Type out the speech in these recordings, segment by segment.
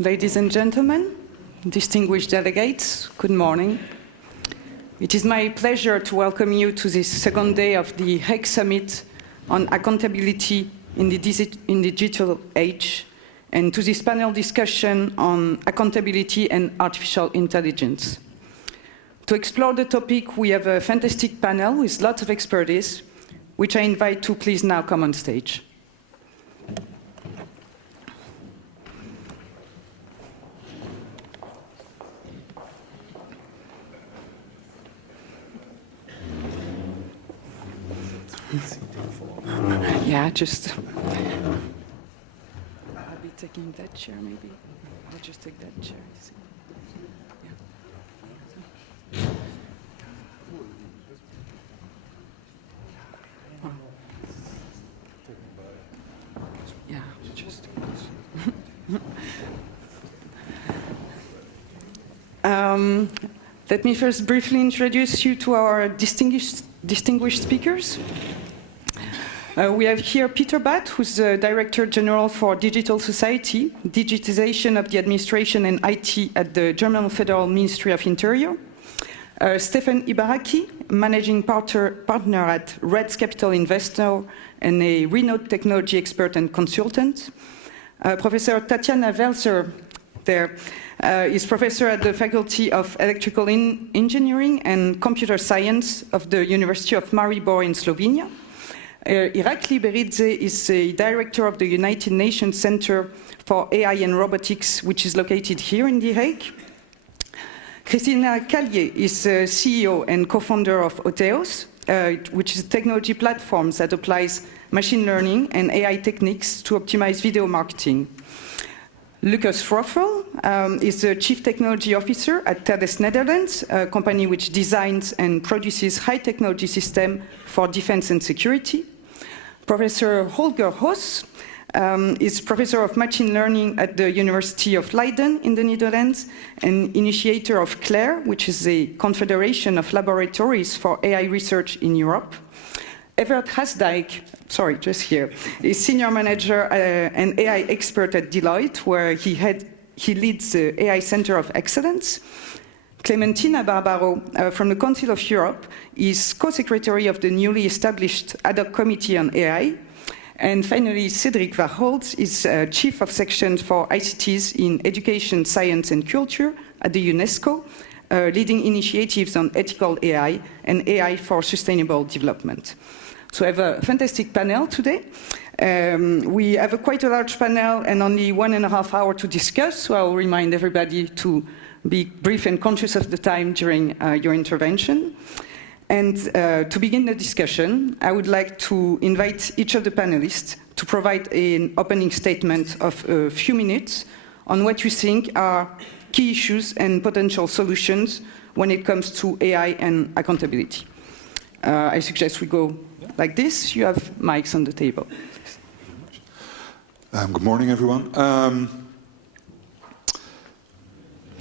Ladies and gentlemen, distinguished delegates, good morning. It is my pleasure to welcome you to this second day of the Hague Summit on accountability in the digital age, and to this panel discussion on accountability and artificial intelligence. To explore the topic, we have a fantastic panel with lots of expertise, which I invite to please now come on stage. Yeah, just... I'll be taking that chair, maybe. I'll just take that chair. Yeah. Yeah, just... Let me first briefly introduce you to our distinguished speakers. We have here Peter Batt, who's the Director General for Digital Society, Digitization of the Administration and IT at the German Federal Ministry of Interior. Stefan Ibaraki, Managing Partner at Reds Capital Investor and a renowned technology expert and consultant. Professor Tatiana Welzer there is Professor at the Faculty of Electrical Engineering and Computer Science of the University of Maribor in Slovenia. Irakli Beridze is the Director of the United Nations Center for AI and Robotics, which is located here in The Hague. Christina Callier is the CEO and co-founder of Oteos, which is a technology platform that applies machine learning and AI techniques to optimize video marketing. Lucas Roffel is the Chief Technology Officer at Thales Netherlands, a company which designs and produces high-technology systems for defense and security. Professor Holger Hoos is Professor of Machine Learning at the University of Leiden in the Netherlands and initiator of CLAIRE, which is a confederation of laboratories for AI research in Europe. Evert Hasdijk, sorry, just here, is Senior Manager and AI expert at Deloitte, where he leads the AI Center of Excellence. Clementina Barbaro from the Council of Europe is co-secretary of the newly established ad hoc committee on AI. And finally, Cedric Verholz is Chief of Section for ICTs in Education, Science and Culture at the UNESCO, leading initiatives on ethical AI and AI for sustainable development. So I have a fantastic panel today. We have quite a large panel and only 1.5 hours to discuss, so I will remind everybody to be brief and conscious of the time during your intervention. And to begin the discussion, I would like to invite each of the panelists to provide an opening statement of a few minutes on what you think are key issues and potential solutions when it comes to AI and accountability. I suggest we go like this. You have mics on the table. Good morning, everyone.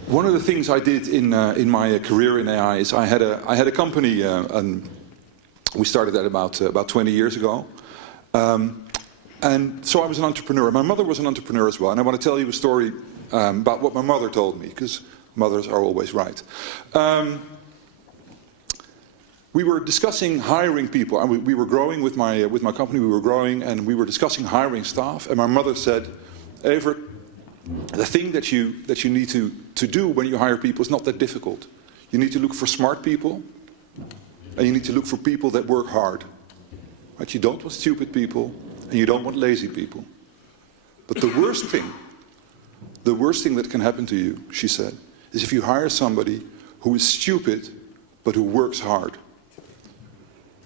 One of the things I did in my career in AI is I had a company, and we started that about 20 years ago. And so I was an entrepreneur. My mother was an entrepreneur as well, and I want to tell you a story about what my mother told me, because mothers are always right. We were discussing hiring people, and we were growing with my company. We were growing, and we were discussing hiring staff. And my mother said, "Evert, the thing that you need to do when you hire people is not that difficult. You need to look for smart people, and you need to look for people that work hard. Right? You don't want stupid people, and you don't want lazy people. But the worst thing that can happen to you," she said, "is if you hire somebody who is stupid, but who works hard.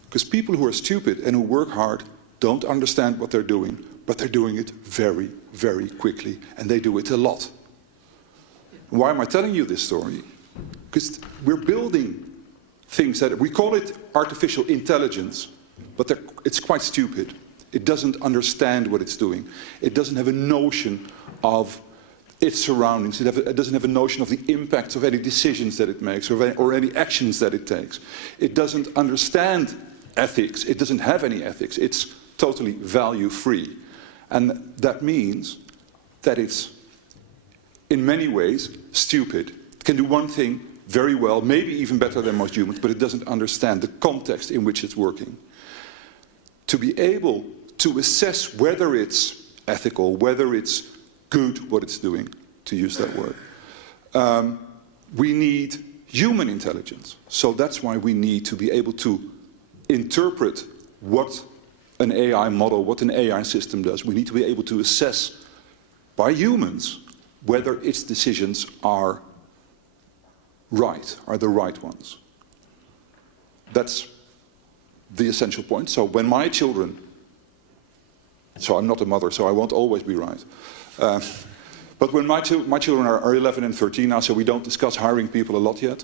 Because people who are stupid and who work hard don't understand what they're doing, but they're doing it very, very quickly, and they do it a lot." Why am I telling you this story? Because we're building things that, we call it artificial intelligence, but it's quite stupid. It doesn't understand what it's doing. It doesn't have a notion of its surroundings. It doesn't have a notion of the impacts of any decisions that it makes or any actions that it takes. It doesn't understand ethics. It doesn't have any ethics. It's totally value-free. And that means that it's in many ways, stupid. It can do one thing very well, maybe even better than most humans, but it doesn't understand the context in which it's working. To be able to assess whether it's ethical, whether it's good what it's doing, to use that word, we need human intelligence. So that's why we need to be able to interpret what an AI model, what an AI system does. We need to be able to assess by humans whether its decisions are right, are the right ones. That's the essential point. So when my children, so I'm not a mother, so I won't always be right. But when my children are 11 and 13 now, so we don't discuss hiring people a lot yet.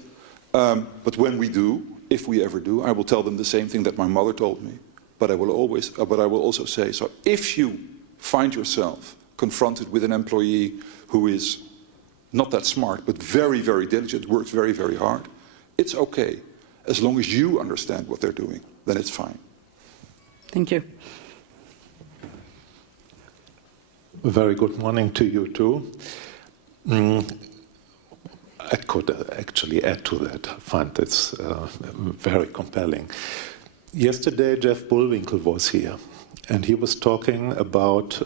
But when we do, if we ever do, I will tell them the same thing that my mother told me. But I will also say, so if you find yourself confronted with an employee who is not that smart, but very, very diligent, works very, very hard, it's okay. As long as you understand what they're doing, then it's fine. Thank you. A very good morning to you too. I could actually add to that. I find this very compelling. Yesterday, Jeff Bullwinkle was here, and he was talking about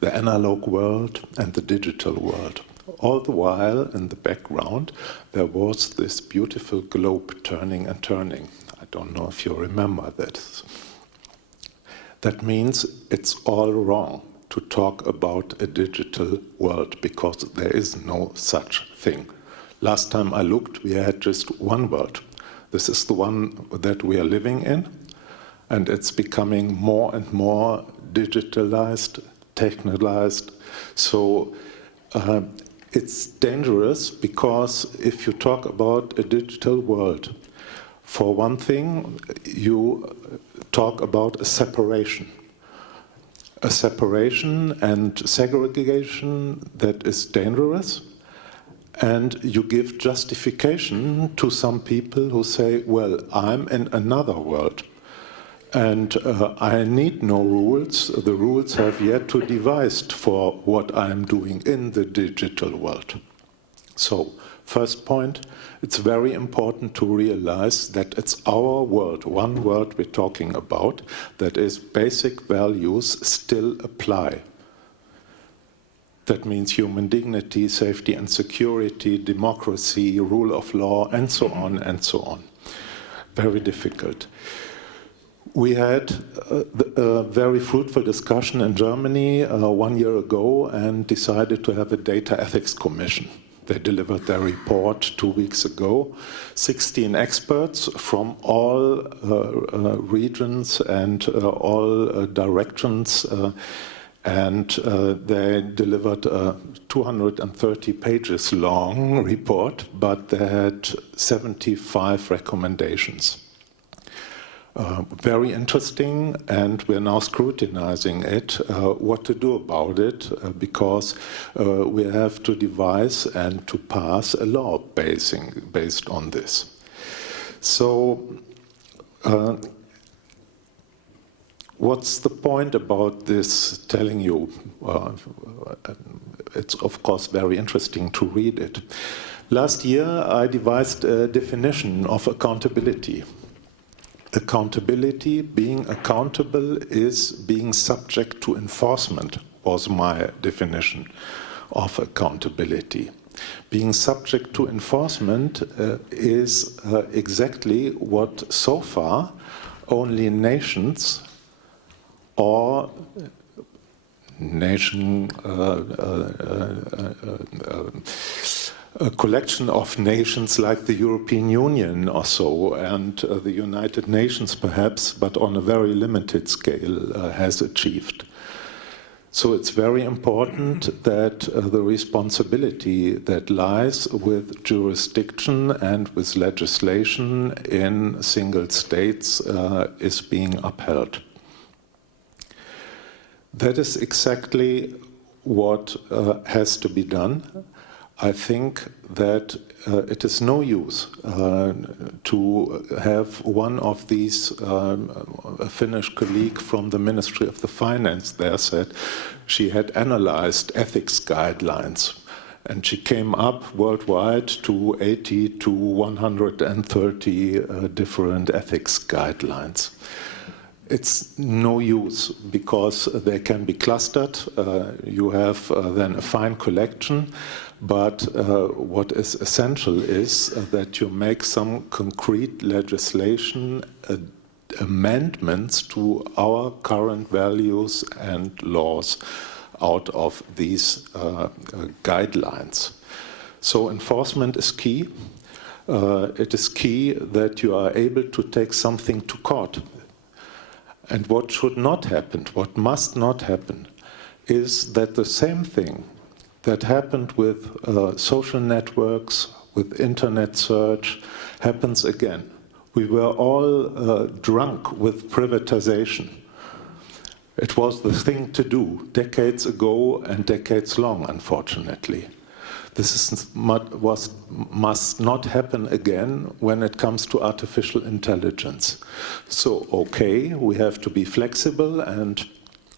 the analog world and the digital world. All the while, in the background, there was this beautiful globe turning and turning. I don't know if you remember that. That means it's all wrong to talk about a digital world, because there is no such thing. Last time I looked, we had just one world. This is the one that we are living in, and it's becoming more and more digitalized, technolized. So it's dangerous, because if you talk about a digital world, for one thing, you talk about a separation and segregation that is dangerous. And you give justification to some people who say, well, I'm in another world, and I need no rules. The rules have yet to be devised for what I'm doing in the digital world. So, first point, it's very important to realize that it's our world, one world we're talking about, that is basic values still apply. That means human dignity, safety and security, democracy, rule of law, and so on and so on. Very difficult. We had a very fruitful discussion in Germany 1 year ago and decided to have a data ethics commission. They delivered their report 2 weeks ago. 16 experts from all regions and all directions, and they delivered a 230 pages long report, but they had 75 recommendations. Very interesting, and we're now scrutinizing it, what to do about it, because we have to devise and to pass a law based on this. So, what's the point about this telling you? It's of course very interesting to read it. Last year I devised a definition of accountability. Accountability, being accountable, is being subject to enforcement, was my definition of accountability. Being subject to enforcement is exactly what so far only nations or a collection of nations like the European Union or so, and the United Nations perhaps, but on a very limited scale, has achieved. So it's very important that the responsibility that lies with jurisdiction and with legislation in single states is being upheld. That is exactly what has to be done. I think that it is no use to have one of these, a Finnish colleague from the Ministry of the Finance there said she had analyzed ethics guidelines. And she came up worldwide to 80 to 130 different ethics guidelines. It's no use because they can be clustered. You have then a fine collection, but what is essential is that you make some concrete legislation amendments to our current values and laws out of these guidelines. So enforcement is key. It is key that you are able to take something to court. And what should not happen, what must not happen, is that the same thing that happened with social networks, with internet search, happens again. We were all drunk with privatization. It was the thing to do decades ago and decades long, unfortunately. This must not happen again when it comes to artificial intelligence. So, okay, we have to be flexible and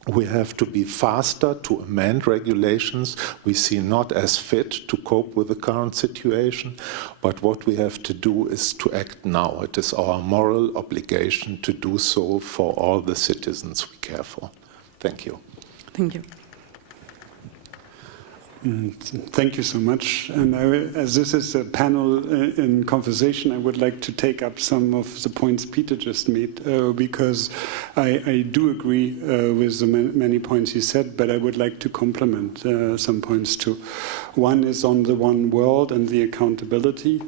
we have to be faster to amend regulations we see not as fit to cope with the current situation. But what we have to do is to act now. It is our moral obligation to do so for all the citizens we care for. Thank you. Thank you. Thank you so much. And as this is a panel in conversation, I would like to take up some of the points Peter just made, because I do agree with the many points he said, but I would like to complement some points too. One is on the one world and the accountability,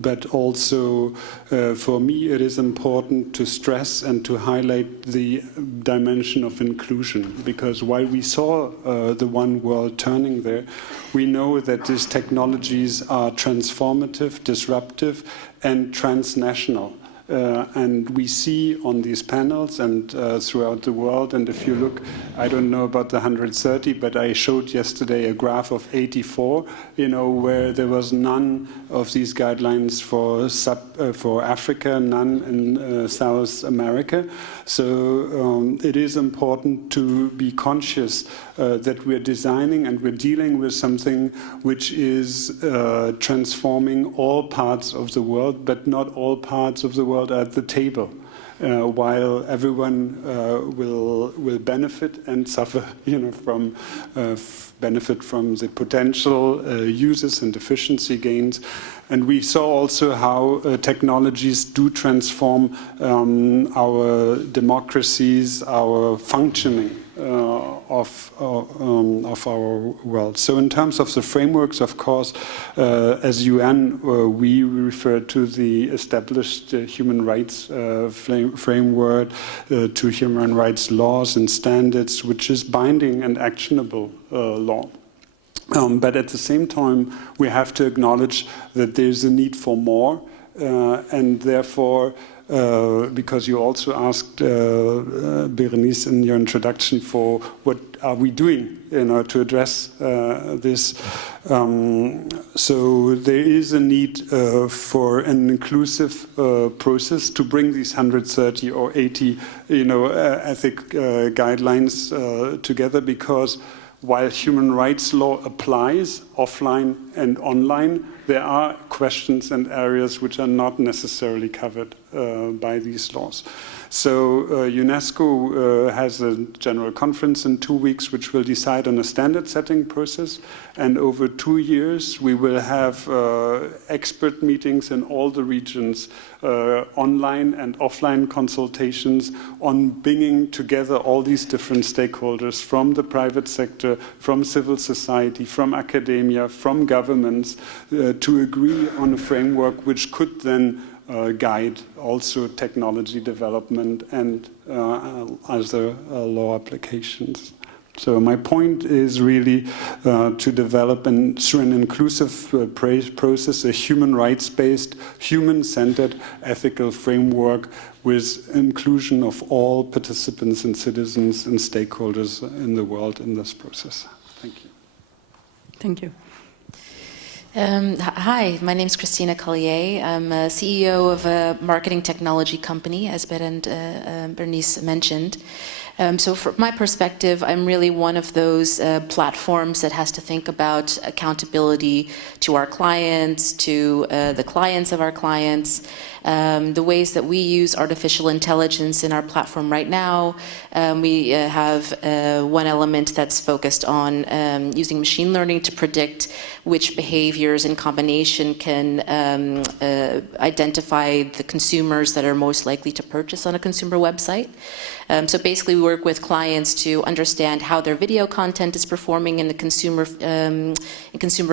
but also for me it is important to stress and to highlight the dimension of inclusion, because while we saw the one world turning there, we know that these technologies are transformative, disruptive, and transnational. And we see on these panels and throughout the world, and if you look, I don't know about the 130, but I showed yesterday a graph of 84, where there was none of these guidelines for Africa, none in South America. So it is important to be conscious that we're designing and we're dealing with something which is transforming all parts of the world, but not all parts of the world at the table, while everyone will benefit and suffer, from benefit from the potential uses and efficiency gains. And we saw also how technologies do transform our democracies, our functioning of our world. So in terms of the frameworks, of course, as UN, we refer to the established human rights framework, to human rights laws and standards, which is binding and actionable law. But at the same time, we have to acknowledge that there's a need for more, and therefore, because you also asked, Berenice, in your introduction for what are we doing to address this. So there is a need for an inclusive process to bring these 130 or 80 ethic guidelines together, because while human rights law applies offline and online, there are questions and areas which are not necessarily covered by these laws. So UNESCO has a general conference in 2 weeks which will decide on a standard setting process, and over 2 years we will have expert meetings in all the regions, online and offline consultations on bringing together all these different stakeholders from the private sector, from civil society, from academia, from governments, to agree on a framework which could then guide also technology development and other law applications. So my point is really to develop through an inclusive process a human rights-based, human-centered ethical framework with inclusion of all participants and citizens and stakeholders in the world in this process. Thank you. Thank you. Hi, my name is Christina Collier. I'm a CEO of a marketing technology company, as Berend and Bernice mentioned. So from my perspective, I'm really one of those platforms that has to think about accountability to our clients, to the clients of our clients. The ways that we use artificial intelligence in our platform right now, we have one element that's focused on using machine learning to predict which behaviors in combination can identify the consumers that are most likely to purchase on a consumer website. So basically we work with clients to understand how their video content is performing in the consumer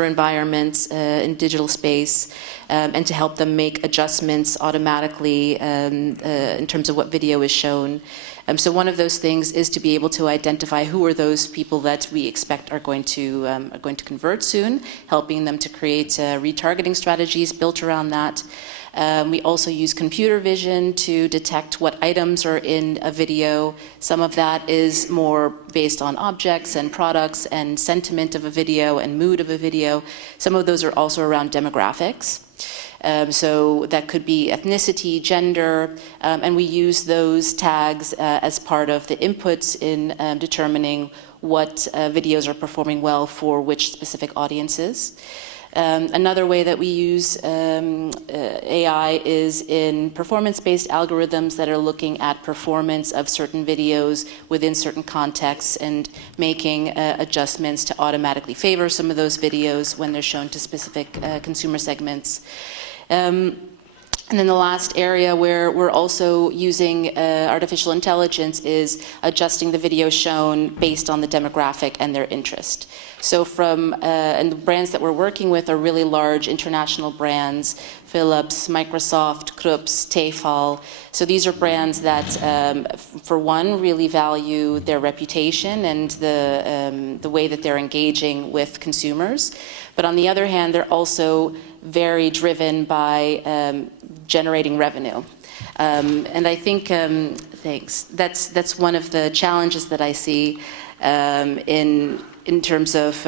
environments, in digital space, and to help them make adjustments automatically in terms of what video is shown. So one of those things is to be able to identify who are those people that we expect are going to convert soon, helping them to create retargeting strategies built around that. We also use computer vision to detect what items are in a video. Some of that is more based on objects and products and sentiment of a video and mood of a video. Some of those are also around demographics. So that could be ethnicity, gender, and we use those tags as part of the inputs in determining what videos are performing well for which specific audiences. Another way that we use AI is in performance-based algorithms that are looking at performance of certain videos within certain contexts and making adjustments to automatically favor some of those videos when they're shown to specific consumer segments. And then the last area where we're also using artificial intelligence is adjusting the video shown based on the demographic and their interest. So and the brands that we're working with are really large international brands, Philips, Microsoft, Krups, Tefal. So these are brands that, for one, really value their reputation and the way that they're engaging with consumers. But on the other hand, they're also very driven by generating revenue. And I think, thanks, that's one of the challenges that I see in terms of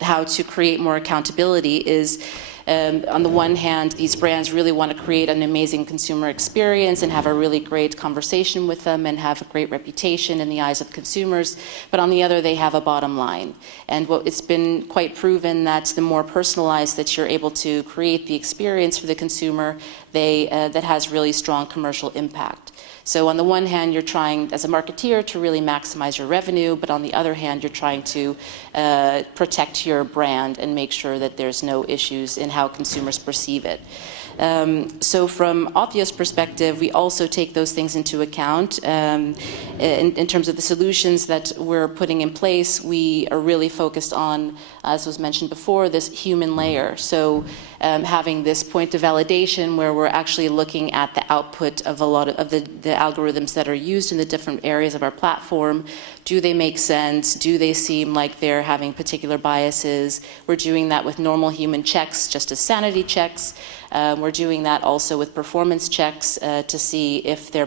how to create more accountability is, on the one hand, these brands really want to create an amazing consumer experience and have a really great conversation with them and have a great reputation in the eyes of consumers. But on the other, they have a bottom line. And it's been quite proven that the more personalized that you're able to create the experience for the consumer, that has really strong commercial impact. So on the one hand, you're trying, as a marketeer, to really maximize your revenue, but on the other hand, you're trying to protect your brand and make sure that there's no issues in how consumers perceive it. So from Authia's perspective, we also take those things into account. In terms of the solutions that we're putting in place, we are really focused on, as was mentioned before, this human layer. So having this point of validation where we're actually looking at the output of a lot of the algorithms that are used in the different areas of our platform. Do they make sense? Do they seem like they're having particular biases? We're doing that with normal human checks, just as sanity checks. We're doing that also with performance checks to see if the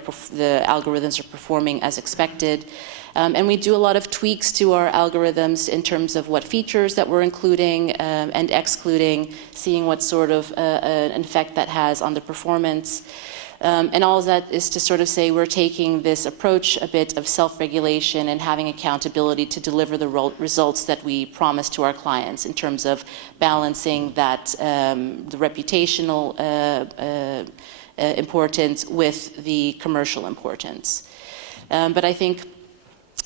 algorithms are performing as expected. And we do a lot of tweaks to our algorithms in terms of what features that we're including and excluding, seeing what sort of an effect that has on the performance. And all of that is to sort of say we're taking this approach a bit of self-regulation and having accountability to deliver the results that we promise to our clients in terms of balancing that the reputational importance with the commercial importance. But I think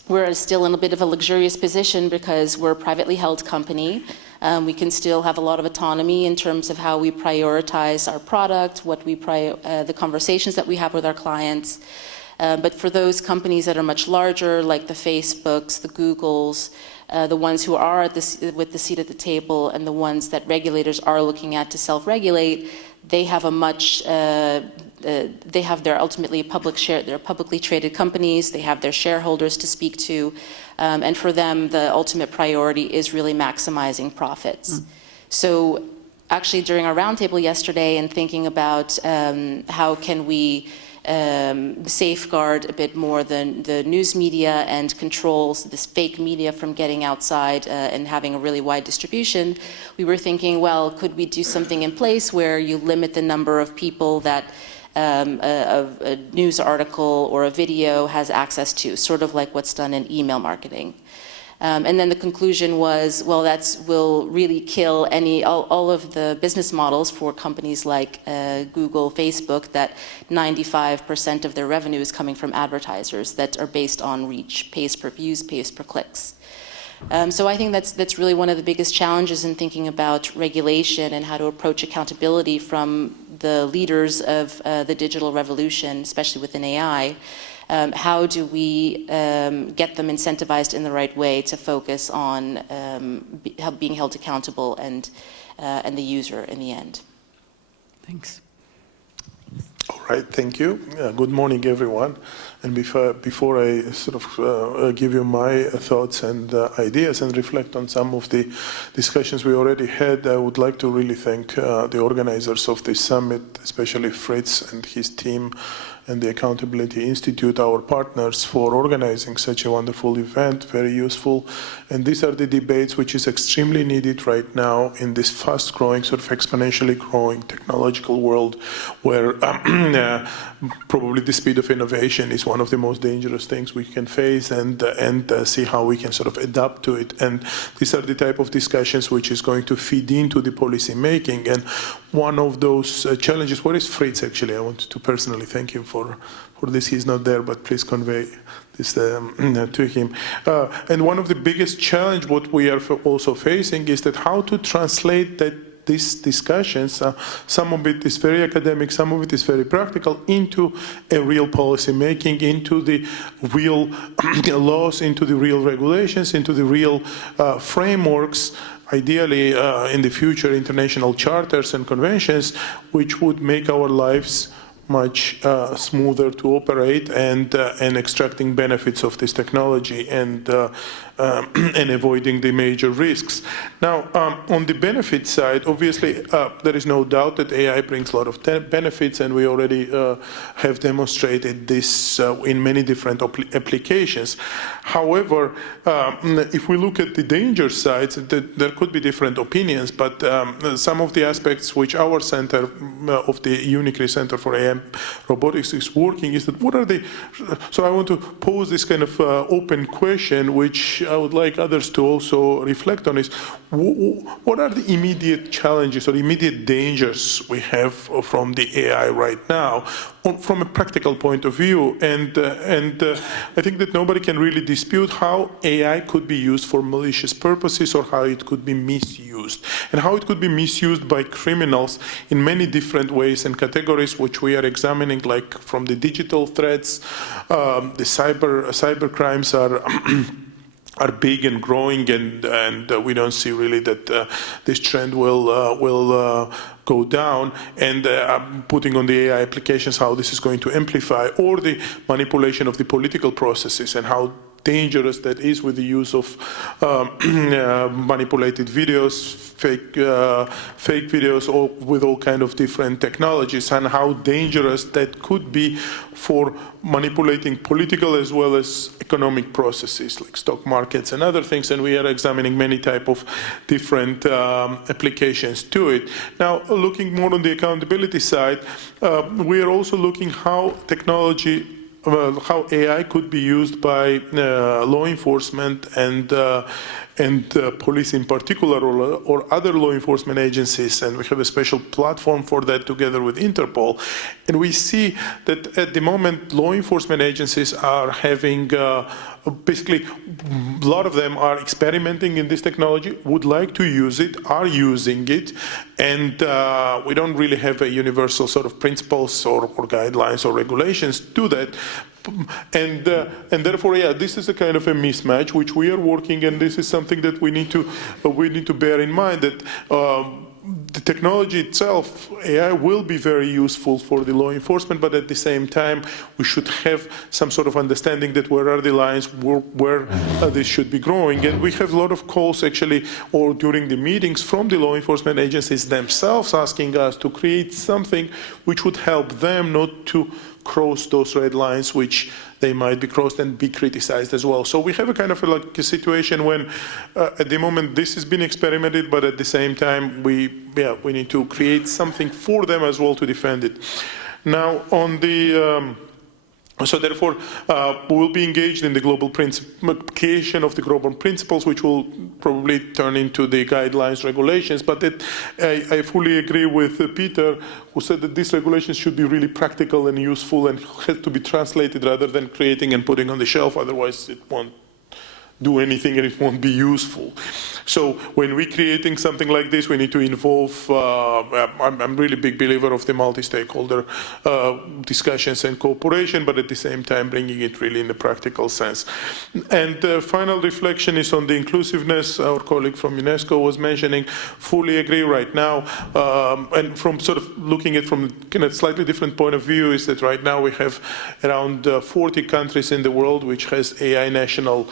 we're still in a bit of a luxurious position because we're a privately held company. We can still have a lot of autonomy in terms of how we prioritize our product, the conversations that we have with our clients. But for those companies that are much larger, like the Facebooks, the Googles, the ones who are with the seat at the table and the ones that regulators are looking at to self-regulate, they have ultimately they're publicly traded companies, they have their shareholders to speak to, and for them the ultimate priority is really maximizing profits. So actually during our roundtable yesterday and thinking about how can we safeguard a bit more the news media and controls this fake media from getting outside and having a really wide distribution, we were thinking, well, could we do something in place where you limit the number of people that a news article or a video has access to, sort of like what's done in email marketing. And then the conclusion was, well, that will really kill all of the business models for companies like Google, Facebook, that 95% of their revenue is coming from advertisers that are based on reach, pays per views, pays per clicks. So I think that's really one of the biggest challenges in thinking about regulation and how to approach accountability from the leaders of the digital revolution, especially within AI. How do we get them incentivized in the right way to focus on being held accountable and the user in the end? Thanks. All right, thank you. Good morning, everyone. And before I sort of give you my thoughts and ideas and reflect on some of the discussions we already had, I would like to really thank the organizers of this summit, especially Fritz and his team, and the Accountability Institute, our partners, for organizing such a wonderful event, very useful. And these are the debates which is extremely needed right now in this fast-growing, sort of exponentially growing technological world, where probably the speed of innovation is one of the most dangerous things we can face, and see how we can sort of adapt to it. And these are the type of discussions which is going to feed into the policy making. And one of those challenges, where is Fritz actually? I want to personally thank him for this. He's not there, but please convey this to him. And one of the biggest challenge what we are also facing is that how to translate that these discussions, some of it is very academic, some of it is very practical, into a real policy making, into the real laws, into the real regulations, into the real frameworks, ideally in the future international charters and conventions, which would make our lives much smoother to operate, and extracting benefits of this technology, and avoiding the major risks. Now, on the benefit side, obviously, there is no doubt that AI brings a lot of benefits, and we already have demonstrated this in many different applications. However, if we look at the danger sides, there could be different opinions, but some of the aspects which our center of the UNICRI Center for AI Robotics is working is that what are the, so I want to pose this kind of open question, which I would like others to also reflect on, is what are the immediate challenges or immediate dangers we have from the AI right now from a practical point of view? And I think that nobody can really dispute how AI could be used for malicious purposes, or how it could be misused, and how it could be misused by criminals in many different ways and categories, which we are examining, like from the digital threats, the cyber crimes are big and growing, and we don't see really that this trend will go down, and putting on the AI applications how this is going to amplify, or the manipulation of the political processes and how dangerous that is with the use of manipulated videos, fake videos, or with all kind of different technologies, and how dangerous that could be for manipulating political as well as economic processes like stock markets and other things. And we are examining many type of different applications to it. Now, looking more on the accountability side, we are also looking how technology, how AI could be used by law enforcement and police in particular, or other law enforcement agencies, and we have a special platform for that together with Interpol. And we see that at the moment law enforcement agencies are having basically a lot of them are experimenting in this technology, would like to use it, are using it, and we don't really have a universal sort of principles or guidelines or regulations to that. And therefore, yeah, this is a kind of a mismatch which we are working, and this is something that we need to bear in mind, that the technology itself, AI, will be very useful for the law enforcement, but at the same time, we should have some sort of understanding that where are the lines where this should be growing. And we have a lot of calls actually, or during the meetings, from the law enforcement agencies themselves asking us to create something which would help them not to cross those red lines which they might be crossed and be criticized as well. So we have a kind of like a situation when at the moment this has been experimented, but at the same time we need to create something for them as well to defend it. Now, on the so therefore, we will be engaged in the global application of the global principles, which will probably turn into the guidelines, regulations. But I fully agree with Peter, who said that these regulations should be really practical and useful and have to be translated rather than creating and putting on the shelf. Otherwise, it won't do anything and it won't be useful. So when we're creating something like this, we need to involve, I'm really a big believer of the multi-stakeholder discussions and cooperation, but at the same time bringing it really in a practical sense. And the final reflection is on the inclusiveness. Our colleague from UNESCO was mentioning, fully agree right now, and from sort of looking at from a slightly different point of view is that right now we have around 40 countries in the world which has AI national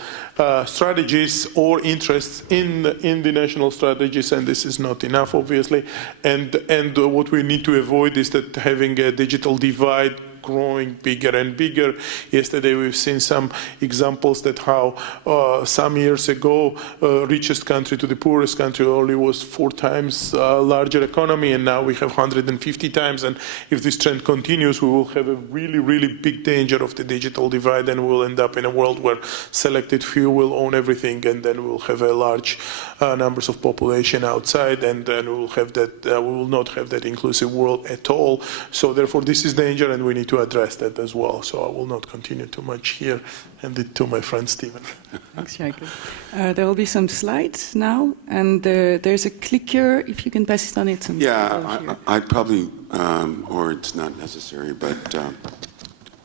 strategies or interests in the national strategies, and this is not enough, obviously. And what we need to avoid is that having a digital divide growing bigger and bigger. Yesterday we've seen some examples that how some years ago richest country to the poorest country only was 4 times larger economy, and now we have 150 times. And if this trend continues, we will have a really, really big danger of the digital divide, and we'll end up in a world where selected few will own everything, and then we'll have a large numbers of population outside, and then we will have that. We will not have that inclusive world at all. So therefore, this is danger, and we need to address that as well. So I will not continue too much here. Hand it to my friend Stephen. Thanks, Jacob. There will be some slides now, and there's a clicker. If you can pass it on, it. Yeah, I probably, or it's not necessary, but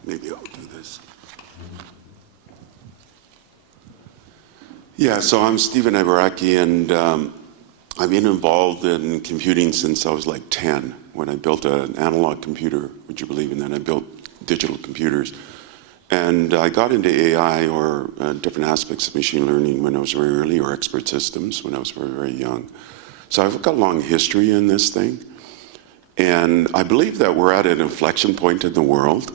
maybe I'll do this. Yeah, so I'm Stephen Ibaraki, and I've been involved in computing since I was like 10, when I built an analog computer, would you believe, and then I built digital computers. And I got into AI or different aspects of machine learning when I was very early, or expert systems when I was very, very young. So I've got a long history in this thing. And I believe that we're at an inflection point in the world,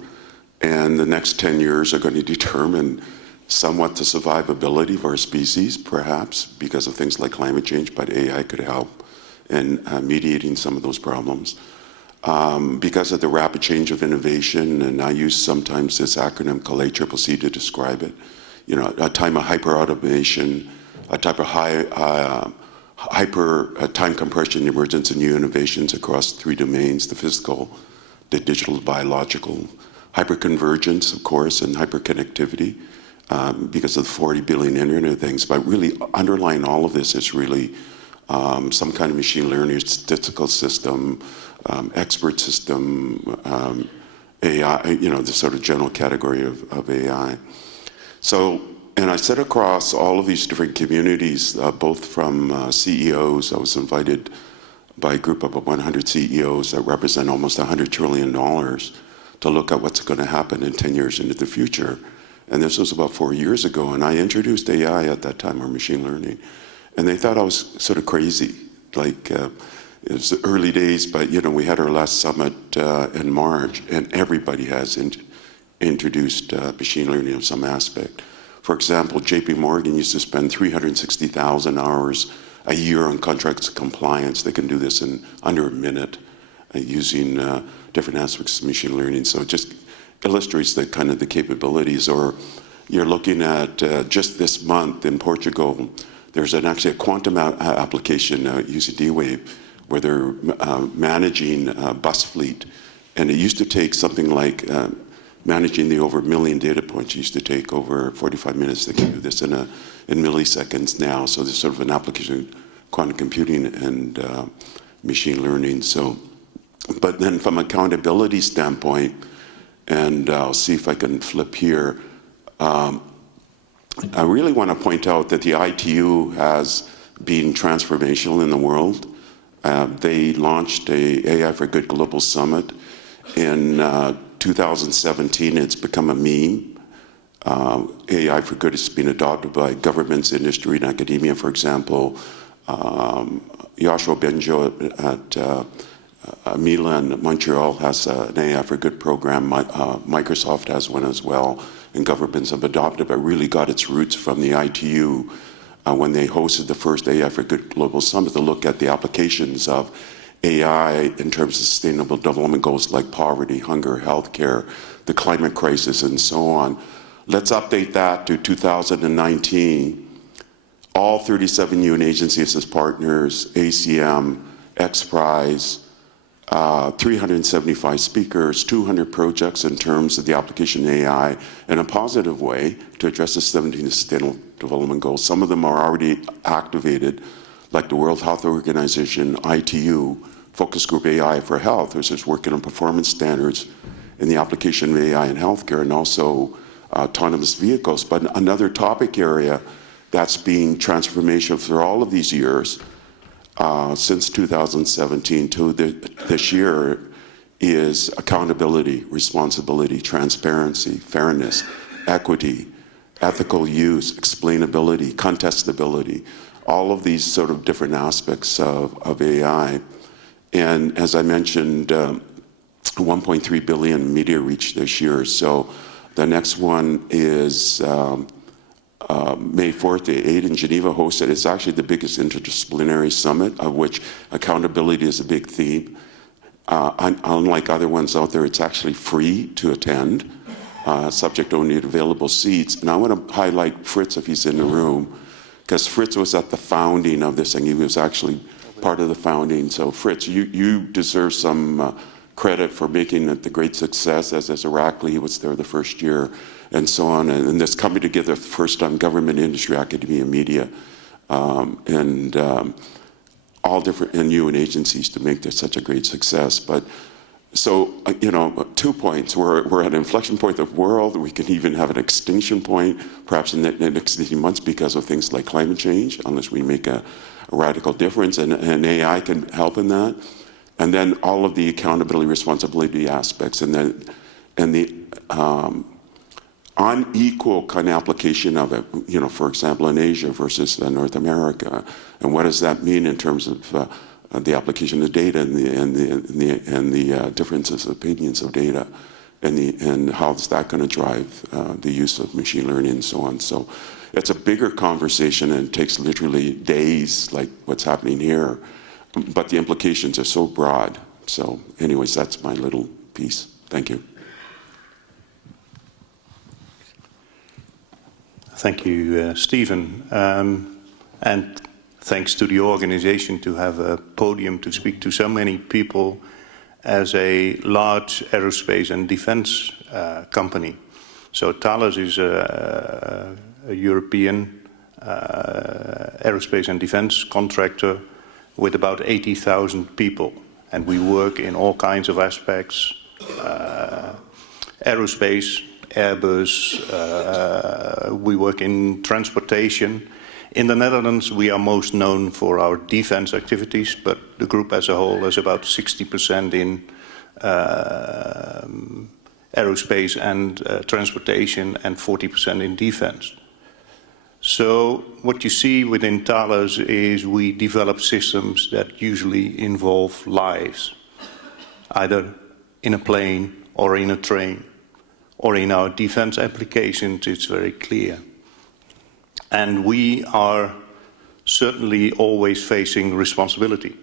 and the next 10 years are going to determine somewhat the survivability of our species, perhaps, because of things like climate change, but AI could help in mediating some of those problems. Because of the rapid change of innovation, and I use sometimes this acronym called ACCC to describe it, you know, a time of hyper-automation, a type of hyper time compression emergence and new innovations across 3 domains, the physical, the digital, the biological, hyper-convergence, of course, and hyper-connectivity, because of the 40 billion Internet of Things. But really underlying all of this is really some kind of machine learning, statistical system, expert system, AI, you know, the sort of general category of AI. So, and I sit across all of these different communities, both from CEOs. I was invited by a group of 100 CEOs that represent almost $100 trillion to look at what's going to happen in 10 years into the future. And this was about 4 years ago, and I introduced AI at that time, or machine learning. And they thought I was sort of crazy, like it was the early days, but you know, we had our last summit in March, and everybody has introduced machine learning of some aspect. For example, JP Morgan used to spend 360,000 hours a year on contracts compliance. They can do this in under a minute using different aspects of machine learning. So it just illustrates the kind of the capabilities. Or you're looking at just this month in Portugal, there's actually a quantum application using D-Wave where they're managing a bus fleet. And it used to take something like managing the over 1 million data points used to take over 45 minutes. They can do this in milliseconds now. So there's sort of an application of quantum computing and machine learning. So, but then from accountability standpoint, and I'll see if I can flip here, I really want to point out that the ITU has been transformational in the world. They launched a AI for Good Global Summit in 2017. It's become a meme. AI for Good has been adopted by governments, industry, and academia. For example, Yoshua Benjo at Milan, Montreal has an AI for Good program. Microsoft has one as well, and governments have adopted, but really got its roots from the ITU when they hosted the first AI for Good Global Summit to look at the applications of AI in terms of sustainable development goals like poverty, hunger, healthcare, the climate crisis, and so on. Let's update that to 2019. All 37 UN agencies as partners, ACM, XPRIZE, 375 speakers, 200 projects in terms of the application of AI in a positive way to address the 17 Sustainable Development Goals. Some of them are already activated, like the World Health Organization, ITU, Focus Group AI for Health, which is working on performance standards in the application of AI in healthcare, and also autonomous vehicles. But another topic area that's being transformational for all of these years, since 2017 to this year, is accountability, responsibility, transparency, fairness, equity, ethical use, explainability, contestability, all of these sort of different aspects of AI. And as I mentioned, 1.3 billion media reach this year. So the next one is May 4th to 8th in Geneva hosted. It's actually the biggest interdisciplinary summit, of which accountability is a big theme. Unlike other ones out there, it's actually free to attend, subject only to available seats. And I want to highlight Fritz if he's in the room, because Fritz was at the founding of this thing. He was actually part of the founding. So Fritz, you deserve some credit for making it the great success. As Irakli, he was there the first year, and so on. And this coming together first time government, industry, academia, media, and all different and UN agencies to make this such a great success. But so, 2 points. We're at an inflection point of the world. We can even have an extinction point, perhaps in the next 18 months because of things like climate change, unless we make a radical difference, and AI can help in that. And then all of the accountability, responsibility aspects, and the unequal kind of application of it, for example, in Asia versus North America. And what does that mean in terms of the application of data and the differences of opinions of data, and how is that going to drive the use of machine learning and so on. So it's a bigger conversation, and it takes literally days, like what's happening here. But the implications are so broad. So anyways, that's my little piece. Thank you. Thank you, Stephen. And thanks to the organization to have a podium to speak to so many people as a large aerospace and defense company. So Thales is a European aerospace and defense contractor with about 80,000 people. And we work in all kinds of aspects, aerospace, Airbus, we work in transportation. In the Netherlands, we are most known for our defense activities, but the group as a whole is about 60% in aerospace and transportation and 40% in defense. So what you see within Thales is we develop systems that usually involve lives, either in a plane or in a train, or in our defense applications, it's very clear. And we are certainly always facing responsibility.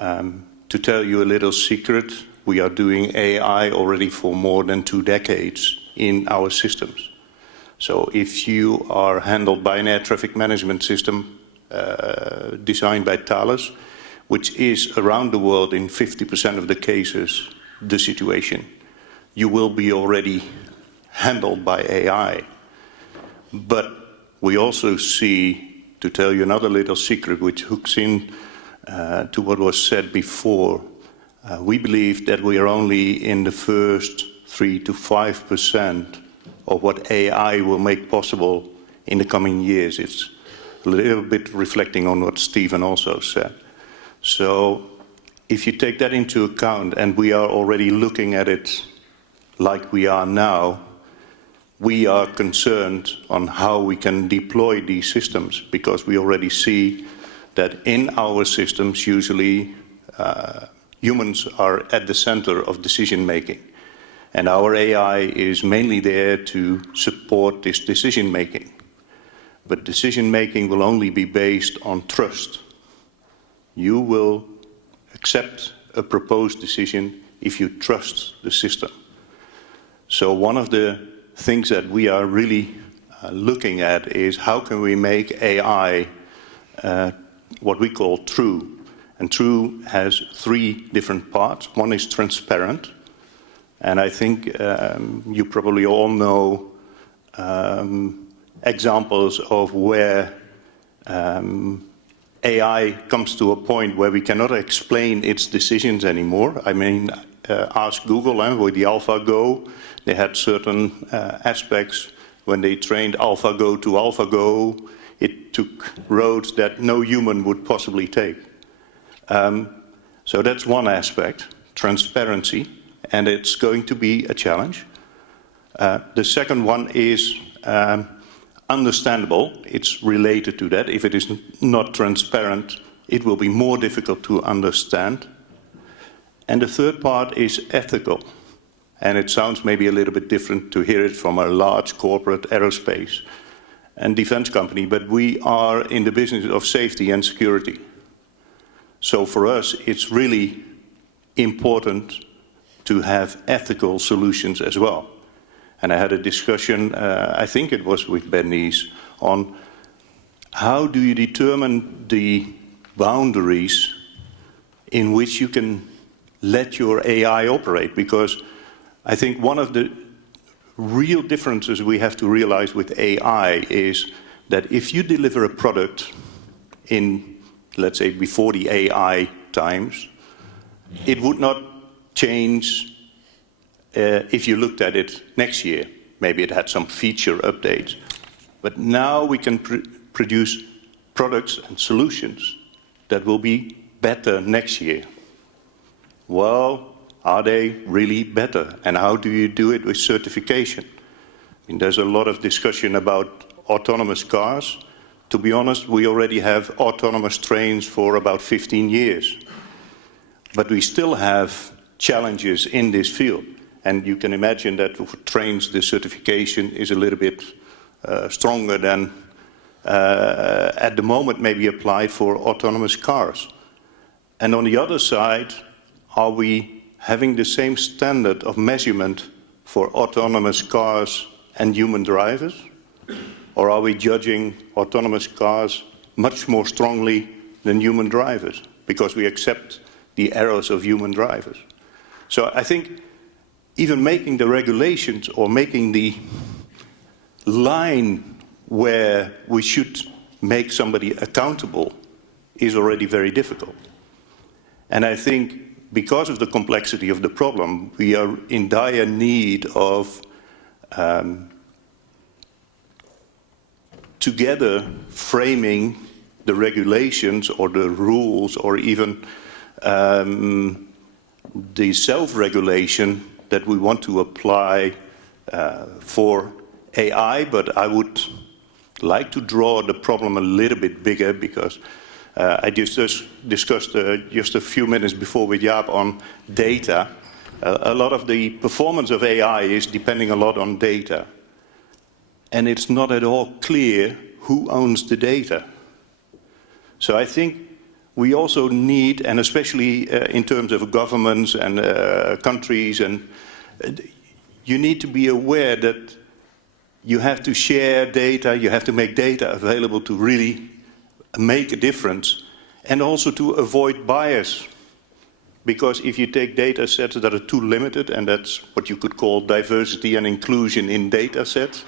To tell you a little secret, we are doing AI already for more than 2 decades in our systems. So if you are handled by an air traffic management system designed by Thales, which is around the world in 50% of the cases the situation, you will be already handled by AI. But we also see, to tell you another little secret which hooks in to what was said before, we believe that we are only in the first 3 to 5% of what AI will make possible in the coming years. It's a little bit reflecting on what Stephen also said. So if you take that into account, and we are already looking at it like we are now, we are concerned on how we can deploy these systems, because we already see that in our systems, usually humans are at the center of decision making. And our AI is mainly there to support this decision making. But decision making will only be based on trust. You will accept a proposed decision if you trust the system. So one of the things that we are really looking at is how can we make AI what we call true. And true has three different parts. One is transparent. And I think you probably all know examples of where AI comes to a point where we cannot explain its decisions anymore. I mean, ask Google with the AlphaGo. They had certain aspects when they trained AlphaGo to AlphaGo. It took roads that no human would possibly take. So that's one aspect, transparency, and it's going to be a challenge. The second one is understandable. It's related to that. If it is not transparent, it will be more difficult to understand. And the third part is ethical. And it sounds maybe a little bit different to hear it from a large corporate aerospace and defense company, but we are in the business of safety and security. So for us, it's really important to have ethical solutions as well. And I had a discussion, I think it was with Bernice, on how do you determine the boundaries in which you can let your AI operate? Because I think one of the real differences we have to realize with AI is that if you deliver a product in, let's say, before the AI times, it would not change if you looked at it next year. Maybe it had some feature updates. But now we can produce products and solutions that will be better next year. Well, are they really better? And how do you do it with certification? I mean, there's a lot of discussion about autonomous cars. To be honest, we already have autonomous trains for about 15 years. But we still have challenges in this field. And you can imagine that for trains, the certification is a little bit stronger than at the moment maybe applied for autonomous cars. And on the other side, are we having the same standard of measurement for autonomous cars and human drivers? Or are we judging autonomous cars much more strongly than human drivers because we accept the errors of human drivers? So I think even making the regulations or making the line where we should make somebody accountable is already very difficult. And I think because of the complexity of the problem, we are in dire need of together framing the regulations or the rules or even the self-regulation that we want to apply for AI, but I would like to draw the problem a little bit bigger because I just discussed just a few minutes before with Jaap on data. A lot of the performance of AI is depending a lot on data. And it's not at all clear who owns the data. So I think we also need, and especially in terms of governments and countries, and you need to be aware that you have to share data, you have to make data available to really make a difference, and also to avoid bias. Because if you take data sets that are too limited, and that's what you could call diversity and inclusion in data sets,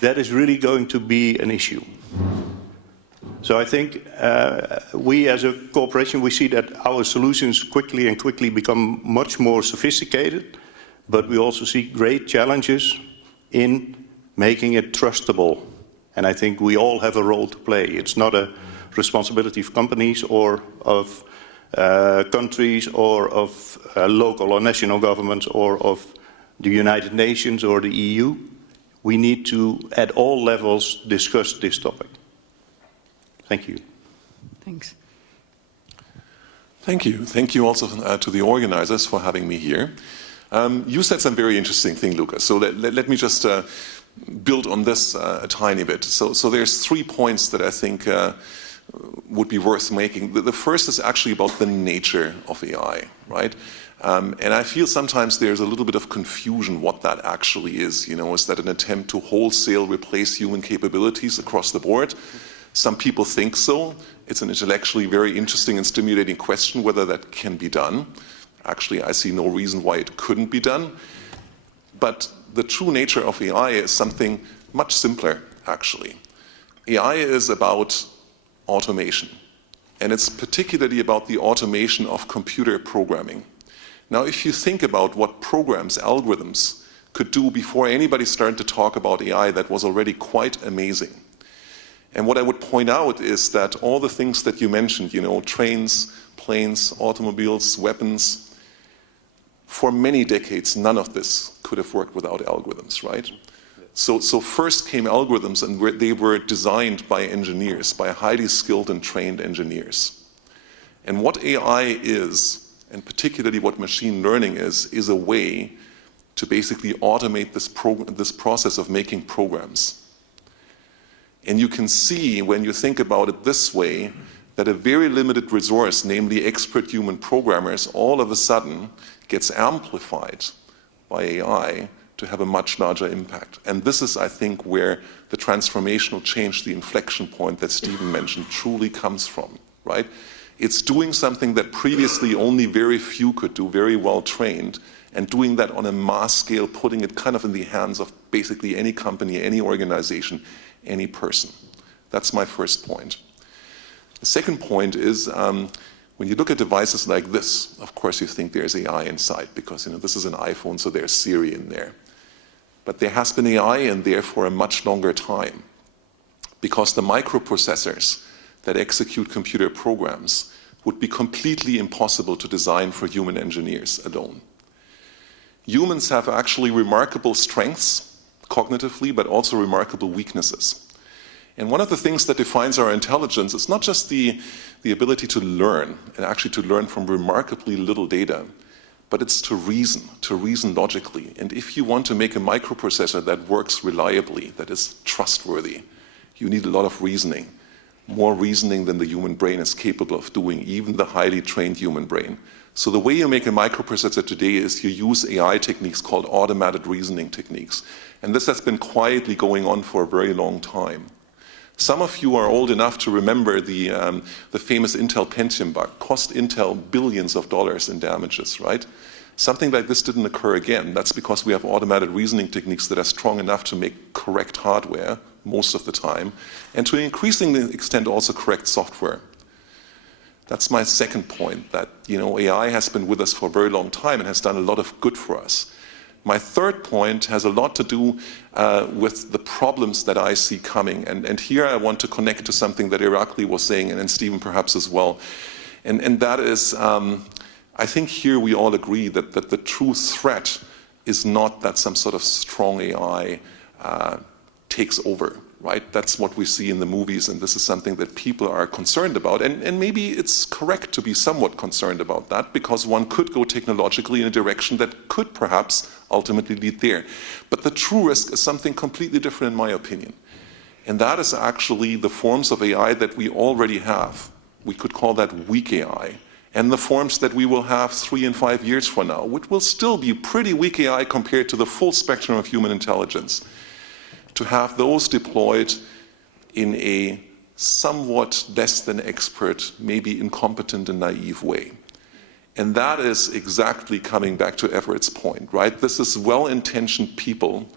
that is really going to be an issue. So I think we as a corporation, we see that our solutions quickly become much more sophisticated, but we also see great challenges in making it trustable. And I think we all have a role to play. It's not a responsibility of companies or of countries or of local or national governments or of the United Nations or the EU. We need to, at all levels, discuss this topic. Thank you. Thanks. Thank you. Thank you also to the organizers for having me here. You said some very interesting thing, Lucas. So let me just build on this a tiny bit. So there's 3 points that I think would be worth making. The first is actually about the nature of AI, right? And I feel sometimes there's a little bit of confusion what that actually is. You know, is that an attempt to wholesale replace human capabilities across the board? Some people think so. It's an intellectually very interesting and stimulating question whether that can be done. Actually, I see no reason why it couldn't be done. But the true nature of AI is something much simpler, actually. AI is about automation, and it's particularly about the automation of computer programming. Now, if you think about what programs, algorithms could do before anybody started to talk about AI, that was already quite amazing. And what I would point out is that all the things that you mentioned, you know, trains, planes, automobiles, weapons, for many decades, none of this could have worked without algorithms, right? So first came algorithms, and they were designed by engineers, by highly skilled and trained engineers. And what AI is, and particularly what machine learning is a way to basically automate this process of making programs. And you can see, when you think about it this way, that a very limited resource, namely expert human programmers, all of a sudden gets amplified by AI to have a much larger impact. And this is, I think, where the transformational change, the inflection point that Stephen mentioned, truly comes from, right? It's doing something that previously only very few could do, very well trained, and doing that on a mass scale, putting it kind of in the hands of basically any company, any organization, any person. That's my first point. The second point is, when you look at devices like this, of course you think there's AI inside, because this is an iPhone, so there's Siri in there. But there has been AI in there for a much longer time, because the microprocessors that execute computer programs would be completely impossible to design for human engineers alone. Humans have actually remarkable strengths cognitively, but also remarkable weaknesses. And one of the things that defines our intelligence is not just the ability to learn, and actually to learn from remarkably little data, but it's to reason logically. And if you want to make a microprocessor that works reliably, that is trustworthy, you need a lot of reasoning. More reasoning than the human brain is capable of doing, even the highly trained human brain. So the way you make a microprocessor today is you use AI techniques called automated reasoning techniques. And this has been quietly going on for a very long time. Some of you are old enough to remember the famous Intel Pentium bug. Cost Intel billions of dollars in damages, right? Something like this didn't occur again. That's because we have automated reasoning techniques that are strong enough to make correct hardware most of the time, and to an increasing extent also correct software. That's my second point, that AI has been with us for a very long time and has done a lot of good for us. My third point has a lot to do with the problems that I see coming. And here I want to connect to something that Irakli was saying, and Stephen perhaps as well. And that is, I think here we all agree that the true threat is not that some sort of strong AI takes over, right? That's what we see in the movies, and this is something that people are concerned about. And maybe it's correct to be somewhat concerned about that, because one could go technologically in a direction that could perhaps ultimately lead there. But the true risk is something completely different in my opinion. And that is actually the forms of AI that we already have. We could call that weak AI. And the forms that we will have 3 and 5 years from now, which will still be pretty weak AI compared to the full spectrum of human intelligence. To have those deployed in a somewhat less than expert, maybe incompetent and naive way. And that is exactly coming back to Everett's point, right? This is well-intentioned people,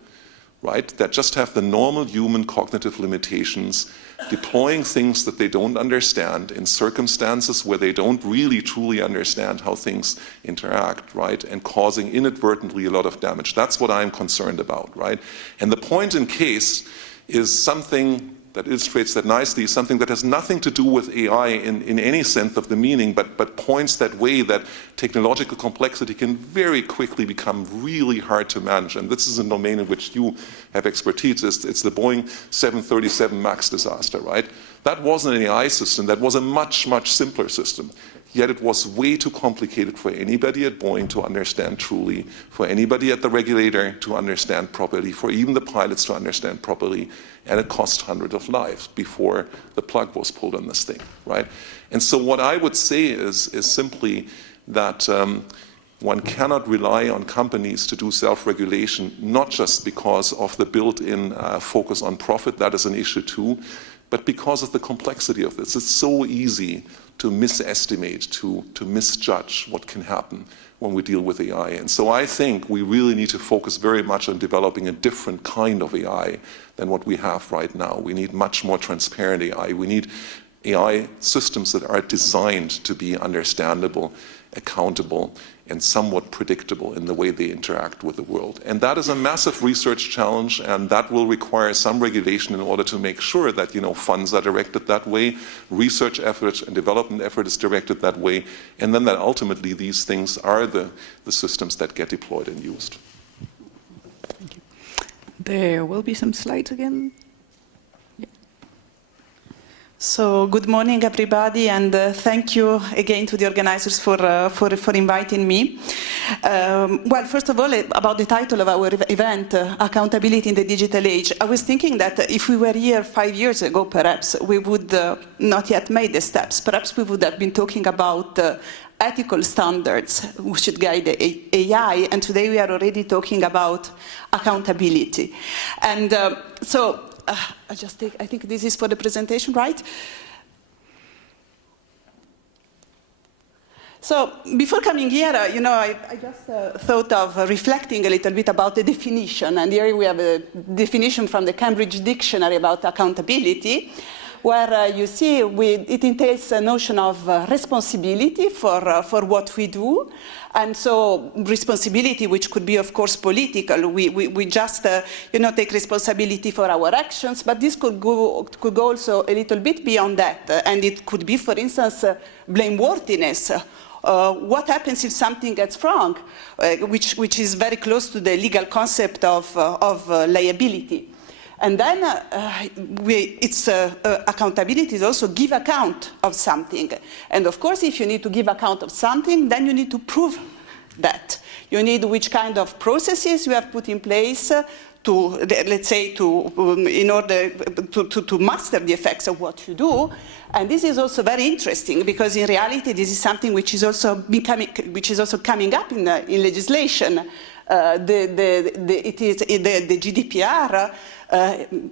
right, that just have the normal human cognitive limitations, deploying things that they don't understand in circumstances where they don't really truly understand how things interact, right, and causing inadvertently a lot of damage. That's what I'm concerned about, right? And the point in case is something that illustrates that nicely, something that has nothing to do with AI in any sense of the meaning, but points that way that technological complexity can very quickly become really hard to manage. And this is a domain in which you have expertise. It's the Boeing 737 MAX disaster, right? That wasn't an AI system. That was a much, much simpler system. yet it was way too complicated for anybody at Boeing to understand truly, for anybody at the regulator to understand properly, for even the pilots to understand properly, and it cost hundreds of lives before the plug was pulled on this thing, right? And so what I would say is simply that one cannot rely on companies to do self-regulation, not just because of the built-in focus on profit, that is an issue too, but because of the complexity of this. It's so easy to misestimate, to misjudge what can happen when we deal with AI. And so I think we really need to focus very much on developing a different kind of AI than what we have right now. We need much more transparent AI. We need AI systems that are designed to be understandable, accountable, and somewhat predictable in the way they interact with the world. And that is a massive research challenge, and that will require some regulation in order to make sure that, you know, funds are directed that way, research efforts and development effort is directed that way, and then that ultimately these things are the systems that get deployed and used. Thank you. There will be some slides again. So good morning, everybody, and thank you again to the organizers for inviting me. Well, first of all, about the title of our event, Accountability in the Digital Age. I was thinking that if we were here 5 years ago, perhaps we would not yet made the steps. Perhaps we would have been talking about ethical standards which should guide AI, and today we are already talking about accountability. And I think this is for the presentation, right? So before coming here, I just thought of reflecting a little bit about the definition. And here we have a definition from the Cambridge Dictionary about accountability, where you see it entails a notion of responsibility for what we do. And so responsibility, which could be, of course, political. We just, take responsibility for our actions, but this could go also a little bit beyond that. And it could be, for instance, blameworthiness. What happens if something gets wrong, which is very close to the legal concept of liability. And then accountability is also give account of something. And of course, if you need to give account of something, then you need to prove that. You need which kind of processes you have put in place in order to master the effects of what you do. And this is also very interesting because in reality, this is something which is also coming up in legislation. The GDPR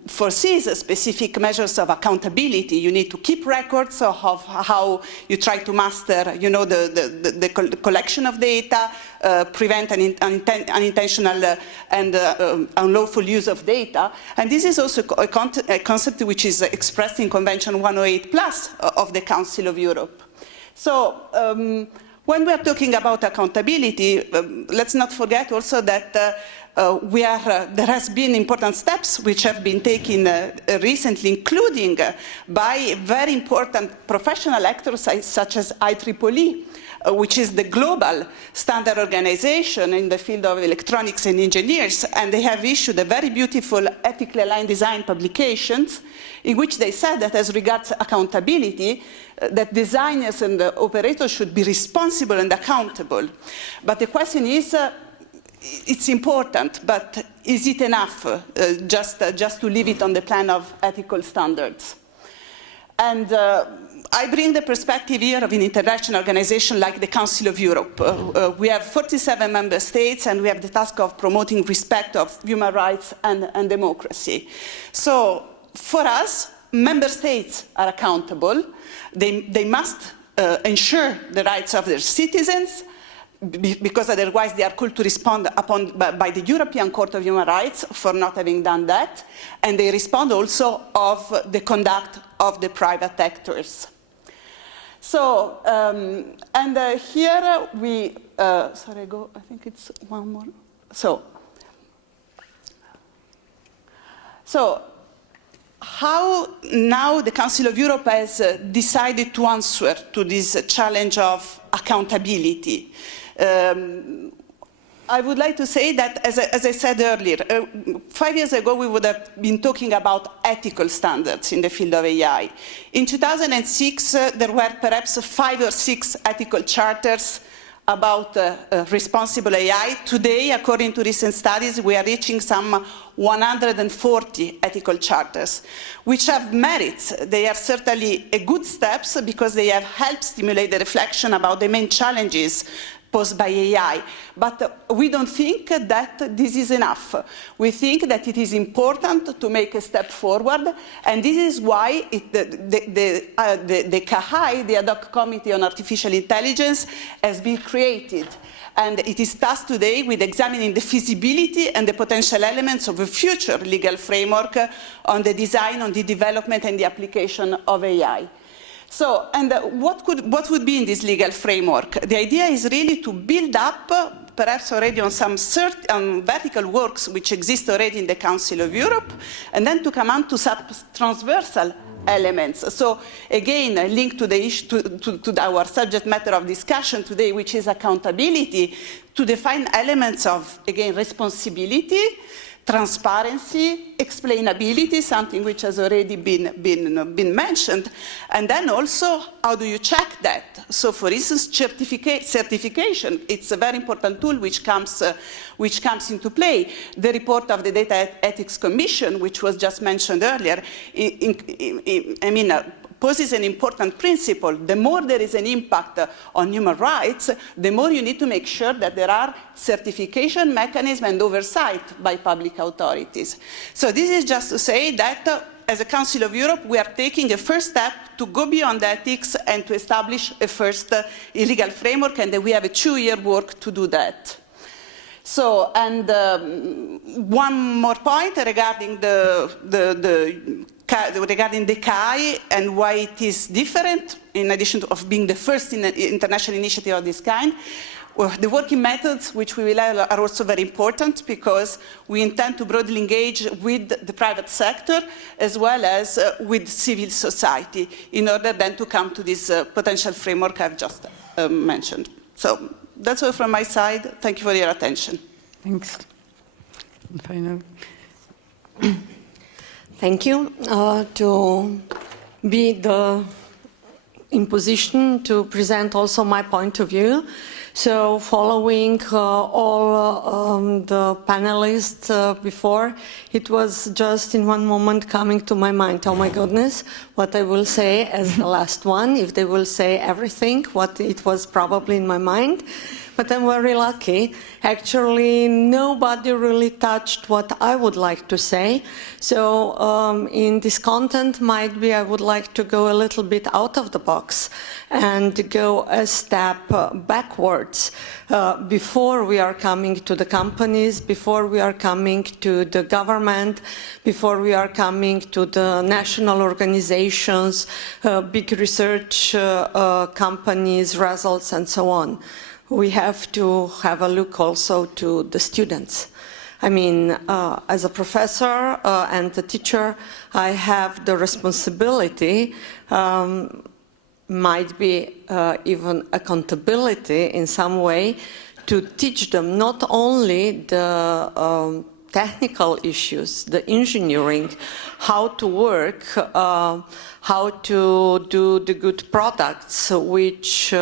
foresees specific measures of accountability. You need to keep records of how you try to master, the collection of data, prevent unintentional and unlawful use of data. And this is also a concept which is expressed in Convention 108 plus of the Council of Europe. So when we are talking about accountability, let's not forget also that there has been important steps which have been taken recently, including by very important professional actors such as I4ADA, which is the global standard organization in the field of electronics and engineers, and they have issued a very beautiful ethically aligned design publications in which they said that as regards accountability, that designers and the operators should be responsible and accountable. But the question is, it's important, but is it enough just to leave it on the plan of ethical standards? And I bring the perspective here of an international organization like the Council of Europe. We have 47 member states, and we have the task of promoting respect of human rights and democracy. So for us, member states are accountable. They must ensure the rights of their citizens, because otherwise they are called to respond by the European Court of Human Rights for not having done that, and they respond also of the conduct of the private actors. So, here we, I think it's one more. So how now the Council of Europe has decided to answer to this challenge of accountability? I would like to say that, as I said earlier, 5 years ago we would have been talking about ethical standards in the field of AI. In 2006, there were perhaps 5 or 6 ethical charters about responsible AI. Today, according to recent studies, we are reaching some 140 ethical charters, which have merits. They are certainly a good steps because they have helped stimulate the reflection about the main challenges posed by AI. But we don't think that this is enough. We think that it is important to make a step forward, and this is why the CAHI, the Ad hoc Committee on Artificial Intelligence, has been created. And it is tasked today with examining the feasibility and the potential elements of a future legal framework on the design, on the development and the application of AI. So, and what would be in this legal framework? The idea is really to build up, perhaps already on some vertical works which exist already in the Council of Europe, and then to come on to transversal elements. So again, a link to the issue, to our subject matter of discussion today, which is accountability, to define elements of, again, responsibility, transparency, explainability, something which has already been mentioned, and then also, how do you check that? So, for instance, certification, it's a very important tool which comes into play. The report of the Data Ethics Commission, which was just mentioned earlier, poses an important principle. The more there is an impact on human rights, the more you need to make sure that there are certification mechanisms and oversight by public authorities. So this is just to say that as a Council of Europe, we are taking a first step to go beyond ethics and to establish a first legal framework, and we have a 2-year work to do that. So, and one more point regarding regarding the CAI and why it is different, in addition to being the first international initiative of this kind. Well, the working methods which we will have are also very important because we intend to broadly engage with the private sector as well as with civil society in order then to come to this potential framework I've just mentioned. So that's all from my side. Thank you for your attention. Thanks. Final. Thank you. To be in position to present also my point of view. So following all the panelists before, it was just in one moment coming to my mind, oh my goodness, what I will say as the last one, if they will say everything, what it was probably in my mind. But I'm very lucky. Actually, nobody really touched what I would like to say. So in this content, might be I would like to go a little bit out of the box and go a step backwards before we are coming to the companies, before we are coming to the government, before we are coming to the national organizations, big research companies, results, and so on. We have to have a look also to the students. I mean, as a professor and a teacher, I have the responsibility, might be even accountability in some way, to teach them not only the technical issues, the engineering, how to work, how to do the good products, which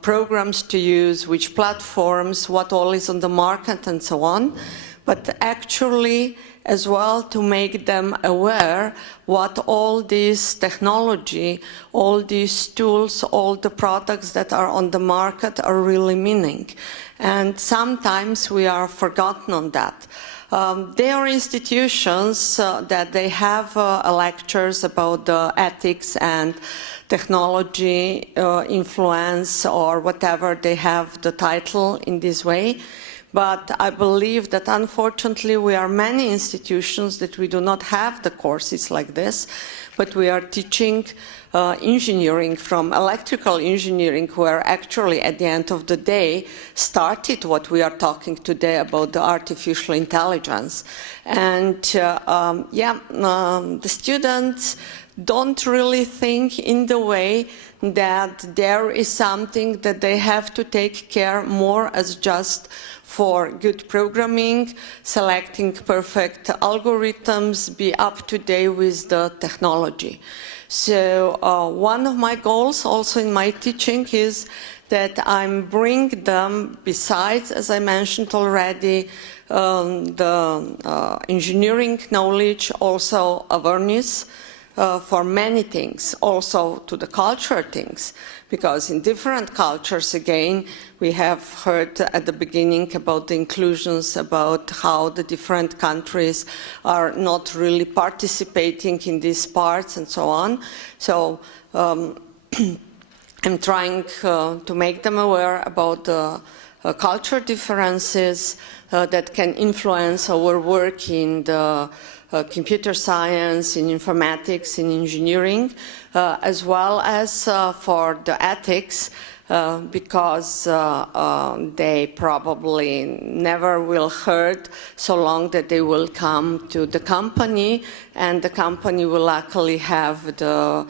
programs to use, which platforms, what all is on the market, and so on, but actually as well to make them aware what all this technology, all these tools, all the products that are on the market are really meaning. And sometimes we are forgotten on that. There are institutions that they have lectures about the ethics and technology influence or whatever, they have the title in this way. But I believe that unfortunately we are many institutions that we do not have the courses like this, but we are teaching engineering, from electrical engineering, where actually at the end of the day started what we are talking today about the artificial intelligence. And the students don't really think in the way that there is something that they have to take care more as just for good programming, selecting perfect algorithms, be up to date with the technology. So one of my goals also in my teaching is that I'm bringing them, besides, as I mentioned already, the engineering knowledge, also awareness for many things, also to the culture things, because in different cultures, again, we have heard at the beginning about the inclusions, about how the different countries are not really participating in these parts and so on. So I'm trying to make them aware about the culture differences that can influence our work in the computer science, in informatics, in engineering, as well as for the ethics, because they probably never will hurt so long that they will come to the company, and the company will luckily have the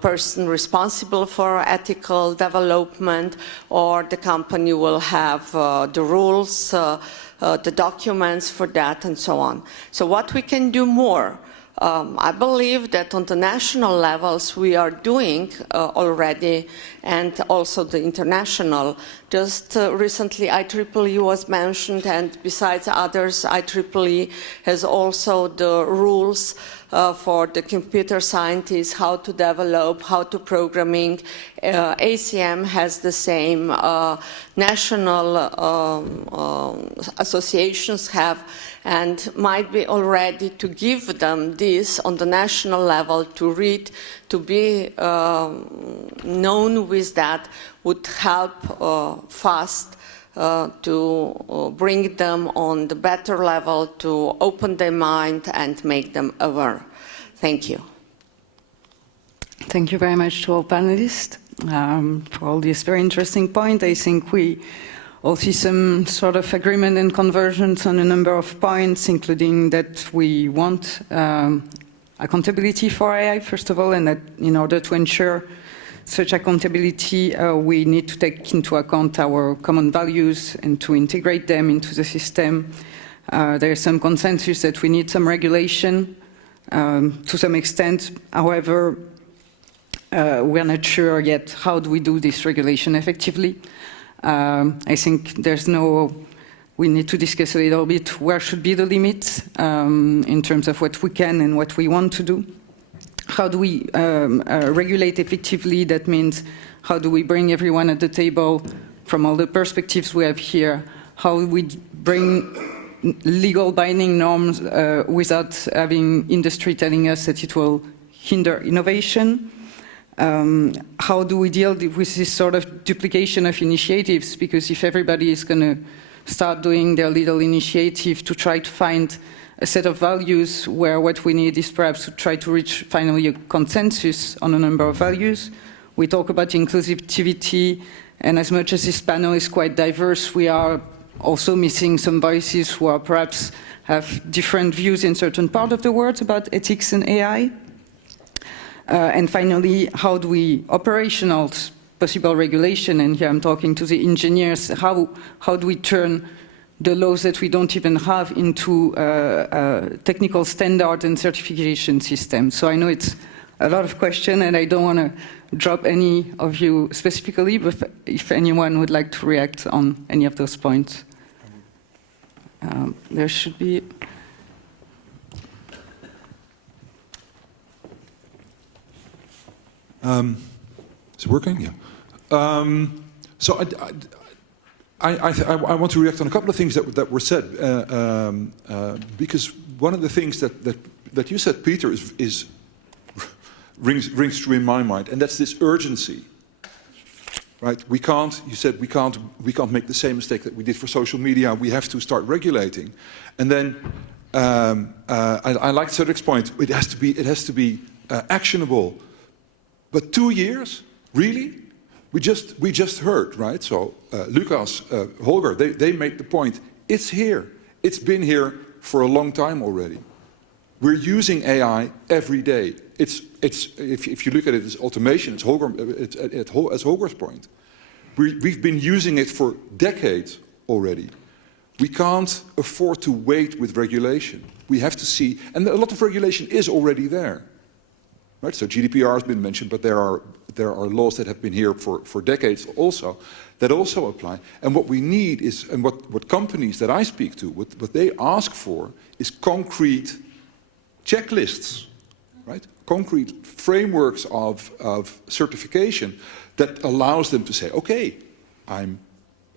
person responsible for ethical development, or the company will have the rules, the documents for that, and so on. So what we can do more? I believe that on the national levels we are doing already, and also the international. Just recently IEEE was mentioned, and besides others, IEEE has also the rules for the computer scientists, how to develop, how to programming. ACM has the same, national associations have, and might be already to give them this on the national level to read, to be known with that, would help fast to bring them on the better level, to open their mind and make them aware. Thank you. Thank you very much to all panelists for all these very interesting points. I think we all see some sort of agreement and convergence on a number of points, including that we want accountability for AI, first of all, and that in order to ensure such accountability, we need to take into account our common values and to integrate them into the system. There is some consensus that we need some regulation to some extent. However, we're not sure yet how do we do this regulation effectively. I think we need to discuss a little bit where should be the limits in terms of what we can and what we want to do. How do we regulate effectively? That means how do we bring everyone at the table from all the perspectives we have here? How do we bring legal binding norms without having industry telling us that it will hinder innovation? How do we deal with this sort of duplication of initiatives? Because if everybody is going to start doing their little initiative to try to find a set of values where what we need is perhaps to try to reach finally a consensus on a number of values. We talk about inclusivity, and as much as this panel is quite diverse, we are also missing some voices who are perhaps have different views in certain part of the world about ethics and AI. And finally, how do we operationalize possible regulation? And here I'm talking to the engineers. How do we turn the laws that we don't even have into technical standard and certification systems? So I know it's a lot of questions, and I don't want to drop any of you specifically, but if anyone would like to react on any of those points. There should be... Is it working? Yeah. So I want to react on a couple of things that were said, because one of the things that you said, Peter, rings true in my mind, and that's this urgency. Right? You said we can't make the same mistake that we did for social media. We have to start regulating, and then I like Cedric's point. It has to be actionable. But 2 years, really? We just heard, right? So Lucas, Holger, they made the point. It's here. It's been here for a long time already. We're using AI every day. If you look at it as automation, as Holger's point, we've been using it for decades already. We can't afford to wait with regulation. We have to see, and a lot of regulation is already there. Right? So GDPR has been mentioned, but there are laws that have been here for decades also, that also apply. And what we need is, and what companies that I speak to, what they ask for is concrete checklists, right? Concrete frameworks of certification that allows them to say, okay, I'm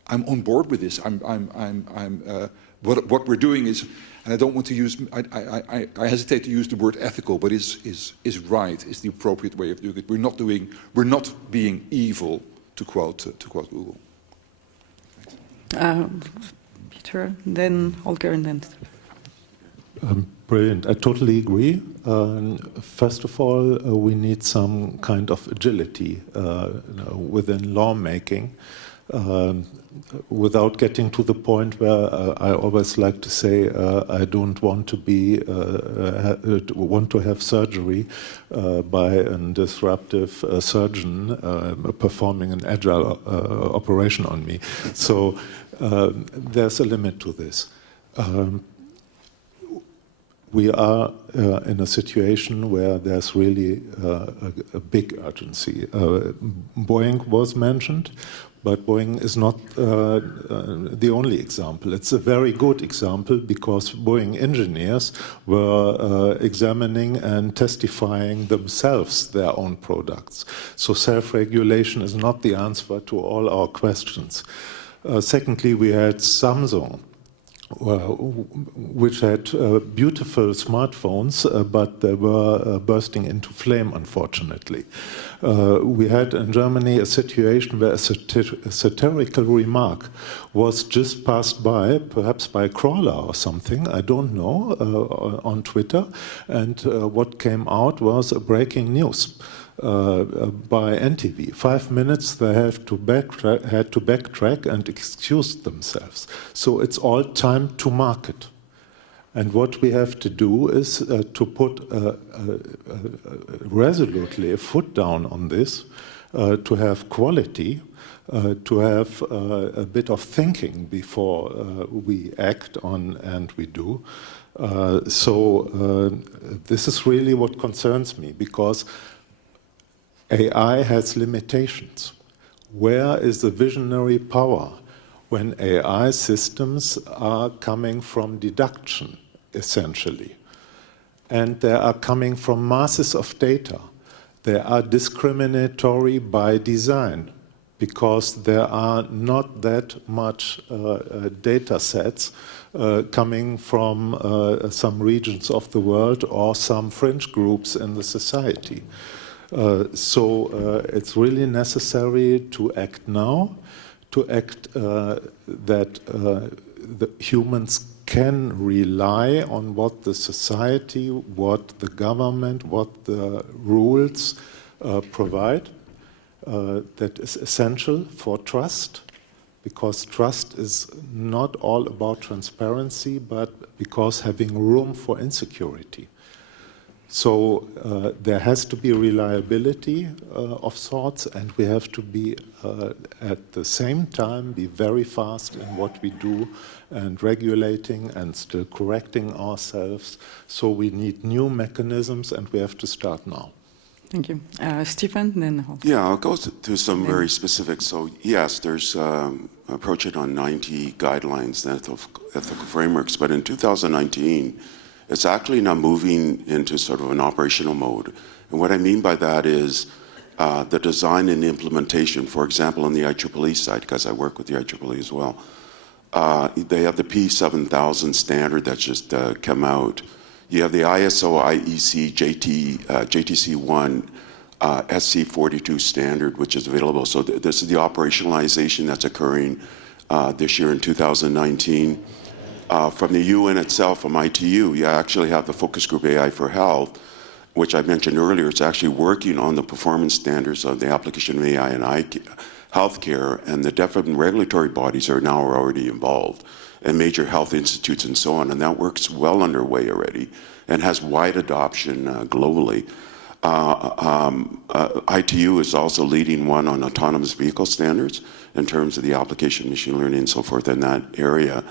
on board with this. What we're doing is, and I don't want to use, I hesitate to use the word ethical, but is right, is the appropriate way of doing it. We're not being evil, to quote Google. Peter, then Holger, and then. Brilliant. I totally agree. First of all, we need some kind of agility within lawmaking. Without getting to the point where I always like to say I don't want to want to have surgery by a disruptive surgeon performing an agile operation on me. So there's a limit to this. We are in a situation where there's really a big urgency. Boeing was mentioned, but Boeing is not the only example. It's a very good example because Boeing engineers were examining and testifying themselves their own products. So self-regulation is not the answer to all our questions. Secondly, we had Samsung, which had beautiful smartphones, but they were bursting into flame, unfortunately. We had in Germany a situation where a satirical remark was just passed by, perhaps by a crawler or something, I don't know, on Twitter, and what came out was a breaking news. By NTV. 5 minutes they had to backtrack and excuse themselves. So it's all time to market. And what we have to do is to put resolutely a foot down on this, to have quality, to have a bit of thinking before we act on and we do. So this is really what concerns me, because AI has limitations. Where is the visionary power when AI systems are coming from deduction, essentially? And they are coming from masses of data. They are discriminatory by design because there are not that much data sets coming from some regions of the world or some fringe groups in the society. So it's really necessary to act now, to act that the humans can rely on what the society, what the government, what the rules provide. That is essential for trust, because trust is not all about transparency, but because having room for insecurity. So there has to be reliability of sorts, and we have to be at the same time be very fast in what we do and regulating and still correcting ourselves. So we need new mechanisms, and we have to start now. Thank you. Stefan, then Holger. Yeah, I'll go to some very specifics. So yes, there's approaching on 90 guidelines and ethical frameworks, but in 2019, it's actually now moving into sort of an operational mode. And what I mean by that is the design and implementation. For example, on the IEEE side, because I work with the IEEE as well, they have the P7000 standard that's just come out. You have the ISO IEC JTC1 SC42 standard, which is available. So this is the operationalization that's occurring this year in 2019. From the UN itself, from ITU, you actually have the focus group AI for Health, which I mentioned earlier, is actually working on the performance standards of the application of AI in healthcare, and the different regulatory bodies are now already involved, and major health institutes and so on, and that work's well underway already and has wide adoption globally. ITU is also leading one on autonomous vehicle standards in terms of the application of machine learning and so forth in that area.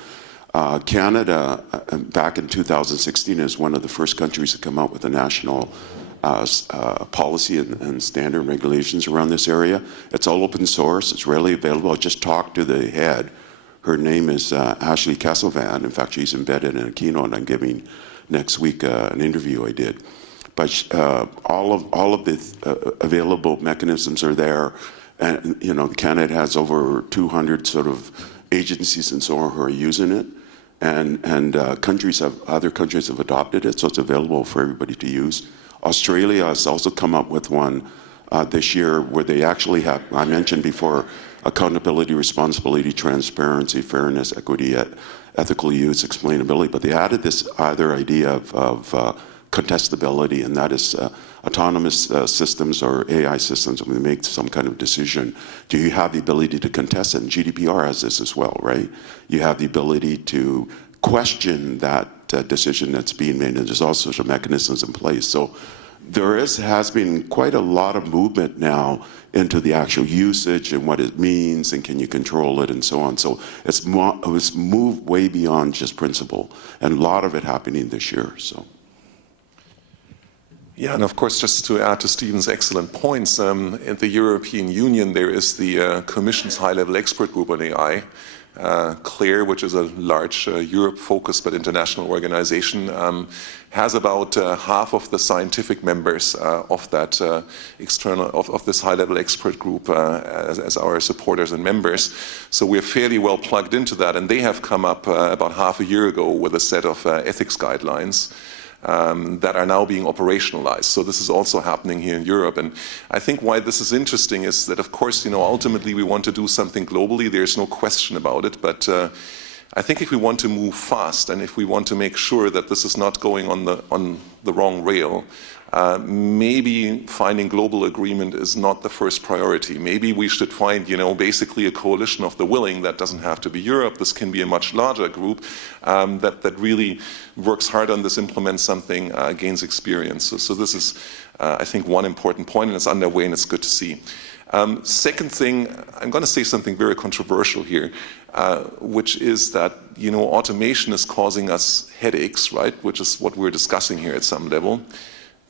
Canada, back in 2016, is one of the first countries to come out with a national policy and standard regulations around this area. It's all open source, it's readily available. I just talked to the head. Her name is Ashley Kesselvan. In fact, she's embedded in a keynote I'm giving next week, an interview I did. But all of the available mechanisms are there, and Canada has over 200 sort of agencies and so on who are using it, and other countries have adopted it, so it's available for everybody to use. Australia has also come up with one this year where they actually have, I mentioned before, accountability, responsibility, transparency, fairness, equity, ethical use, explainability, but they added this other idea of contestability, and that is autonomous systems or AI systems, when they make some kind of decision, do you have the ability to contest it? And GDPR has this as well, right? You have the ability to question that decision that's being made, and there's all sorts of mechanisms in place. So there has been quite a lot of movement now into the actual usage and what it means, and can you control it, and so on. So it's moved way beyond just principle, and a lot of it happening this year. So. Yeah, and of course, just to add to Stephen's excellent points, in the European Union, there is the Commission's high-level expert group on AI, CLARE, which is a large Europe-focused but international organization, has about half of the scientific members of that of this high-level expert group as our supporters and members. So we're fairly well plugged into that, and they have come up about half a year ago with a set of ethics guidelines that are now being operationalized. So this is also happening here in Europe. And I think why this is interesting is that, of course, ultimately we want to do something globally. There's no question about it. But I think if we want to move fast, and if we want to make sure that this is not going on the wrong rail, maybe finding global agreement is not the first priority. Maybe we should find, basically a coalition of the willing. That doesn't have to be Europe. This can be a much larger group that really works hard on this, implements something, gains experience. So this is, I think, one important point, and it's underway, and it's good to see. Second thing, I'm going to say something very controversial here, which is that, automation is causing us headaches, right? Which is what we're discussing here at some level.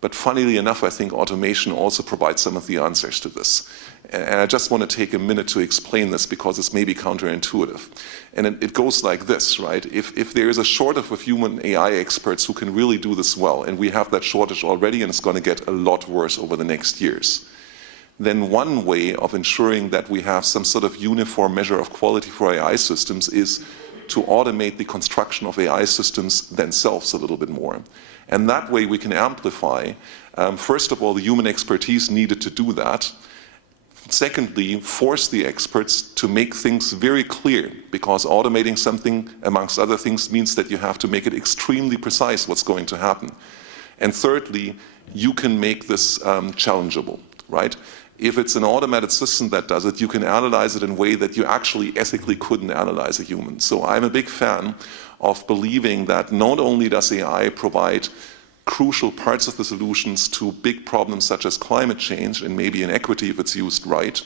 But funnily enough, I think automation also provides some of the answers to this. And I just want to take a minute to explain this, because it's maybe counterintuitive. And it goes like this, right? If there is a shortage of human AI experts who can really do this well, and we have that shortage already, and it's going to get a lot worse over the next years, then one way of ensuring that we have some sort of uniform measure of quality for AI systems is to automate the construction of AI systems themselves a little bit more. And that way we can amplify, first of all, the human expertise needed to do that. Secondly, force the experts to make things very clear, because automating something, amongst other things, means that you have to make it extremely precise what's going to happen. And thirdly, you can make this challengeable, right? If it's an automated system that does it, you can analyze it in a way that you actually ethically couldn't analyze a human. So I'm a big fan of believing that not only does AI provide crucial parts of the solutions to big problems such as climate change and maybe inequity if it's used right,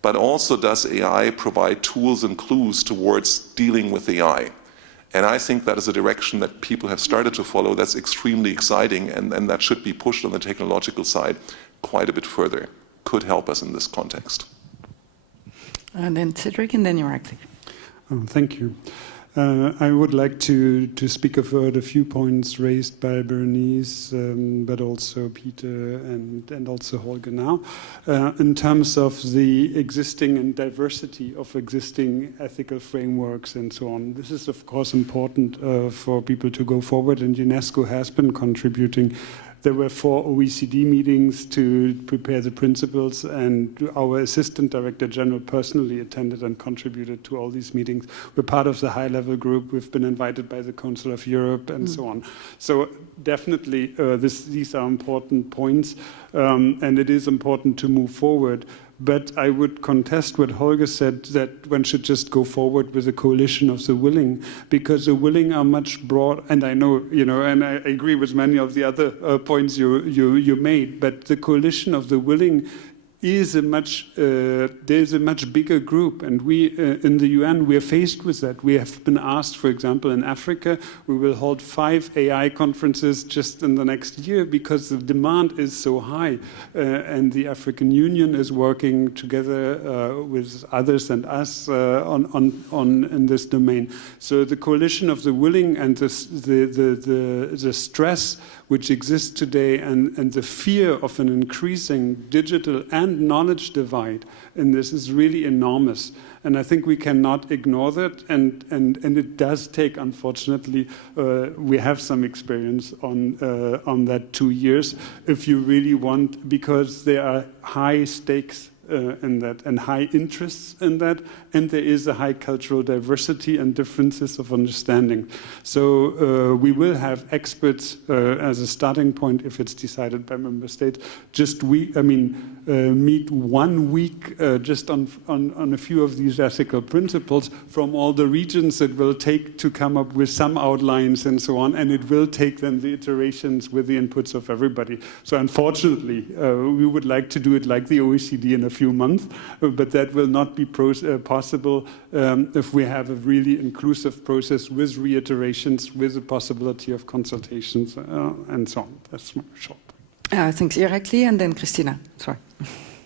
but also does AI provide tools and clues towards dealing with AI. And I think that is a direction that people have started to follow that's extremely exciting, and that should be pushed on the technological side quite a bit further. Could help us in this context. And then Cedric, and then you're active. Thank you. I would like to speak about a few points raised by Bernice, but also Peter and also Holger now, in terms of the existing and diversity of existing ethical frameworks and so on. This is, of course, important for people to go forward, and UNESCO has been contributing There were 4 OECD meetings to prepare the principles, and our assistant director general personally attended and contributed to all these meetings. We're part of the high-level group. We've been invited by the Council of Europe and so on. So definitely these are important points, and it is important to move forward. But I would contest what Holger said, that one should just go forward with a coalition of the willing, because the willing are much broad. And I know, and I agree with many of the other points you made. But the coalition of the willing is there's a much bigger group, and we in the UN we are faced with that. We have been asked, for example, in Africa, we will hold 5 AI conferences just in the next year because the demand is so high, and the African Union is working together with others and us on in this domain. So the coalition of the willing and the stress which exists today, and the fear of an increasing digital and knowledge divide in this is really enormous. And I think we cannot ignore that, and it does take, unfortunately, we have some experience on that 2 years, if you really want, because there are high stakes in that, and high interests in that, and there is a high cultural diversity and differences of understanding. So we will have experts as a starting point if it's decided by member states. Meet 1 week just on a few of these ethical principles from all the regions. It will take to come up with some outlines and so on, and it will take then the iterations with the inputs of everybody. So unfortunately, we would like to do it like the OECD in a few months, but that will not be possible if we have a really inclusive process with reiterations, with the possibility of consultations, and so on. That's my short. Thanks, Irakli, and then Christina. Sorry.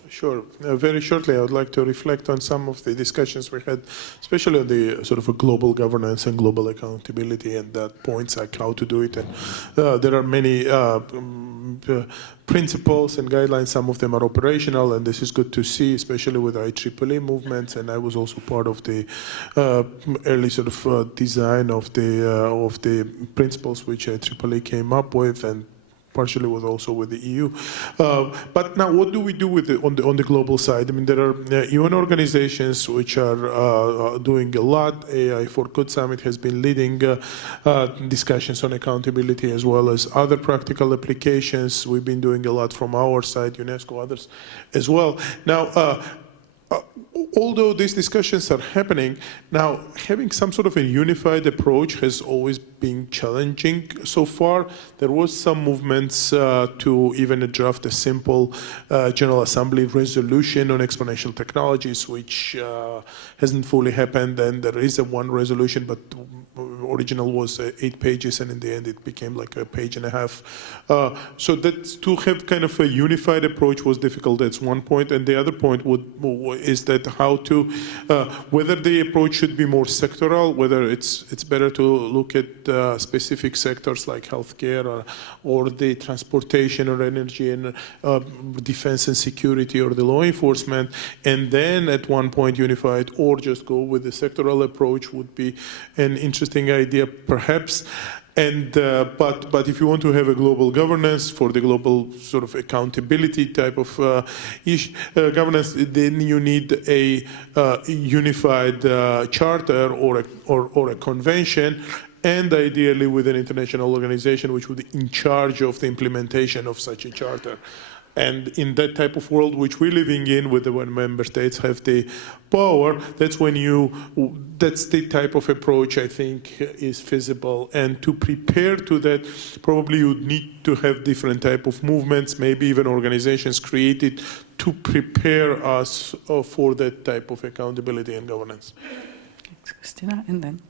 Sure. Very shortly, I would like to reflect on some of the discussions we had, especially on the sort of a global governance and global accountability, and that points like how to do it. And there are many principles and guidelines. Some of them are operational, and this is good to see, especially with I4ADA movements. And I was also part of the early sort of design of the principles which I4ADA came up with, and partially also with the EU. But now, what do we do with on the global side? I mean, there are UN organizations which are doing a lot. AI for Good Summit has been leading discussions on accountability as well as other practical applications. We've been doing a lot from our side, UNESCO, others as well. Now, although these discussions are happening, now having some sort of a unified approach has always been challenging so far. There was some movements to even draft a simple General Assembly resolution on exponential technologies, which hasn't fully happened. And there is one resolution, but original was 8 pages, and in the end it became like a page and a half. So that to have kind of a unified approach was difficult. That's one point. And the other point is that how to, whether the approach should be more sectoral, whether it's better to look at specific sectors like healthcare or the transportation or energy and defense and security or the law enforcement, and then at one point unify it, or just go with the sectoral approach would be an interesting idea, perhaps. And but if you want to have a global governance for the global sort of accountability type of governance, then you need a unified charter or a convention, and ideally with an international organization which would be in charge of the implementation of such a charter. And in that type of world which we're living in, with the when member states have the power, that's the type of approach I think is feasible. And to prepare to that, probably you need to have different type of movements, maybe even organizations created to prepare us for that type of accountability and governance. Thanks, Christina, and then.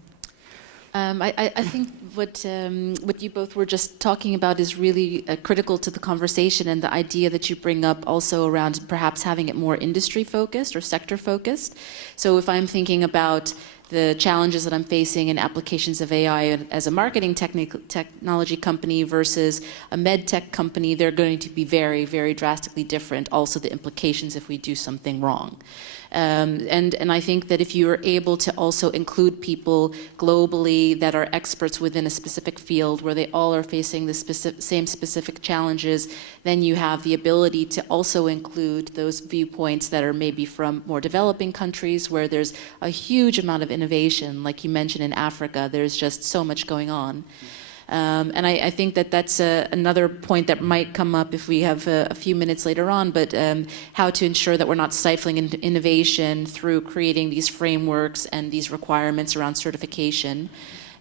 I think what you both were just talking about is really critical to the conversation, and the idea that you bring up also around perhaps having it more industry focused or sector focused. So if I'm thinking about the challenges that I'm facing in applications of AI as a marketing technology company versus a med tech company, they're going to be very, very drastically different. Also the implications if we do something wrong. And I think that if you are able to also include people globally that are experts within a specific field where they all are facing the same specific challenges, then you have the ability to also include those viewpoints that are maybe from more developing countries where there's a huge amount of innovation. Like you mentioned in Africa, there's just so much going on. And I think that that's another point that might come up if we have a few minutes later on, but how to ensure that we're not stifling innovation through creating these frameworks and these requirements around certification.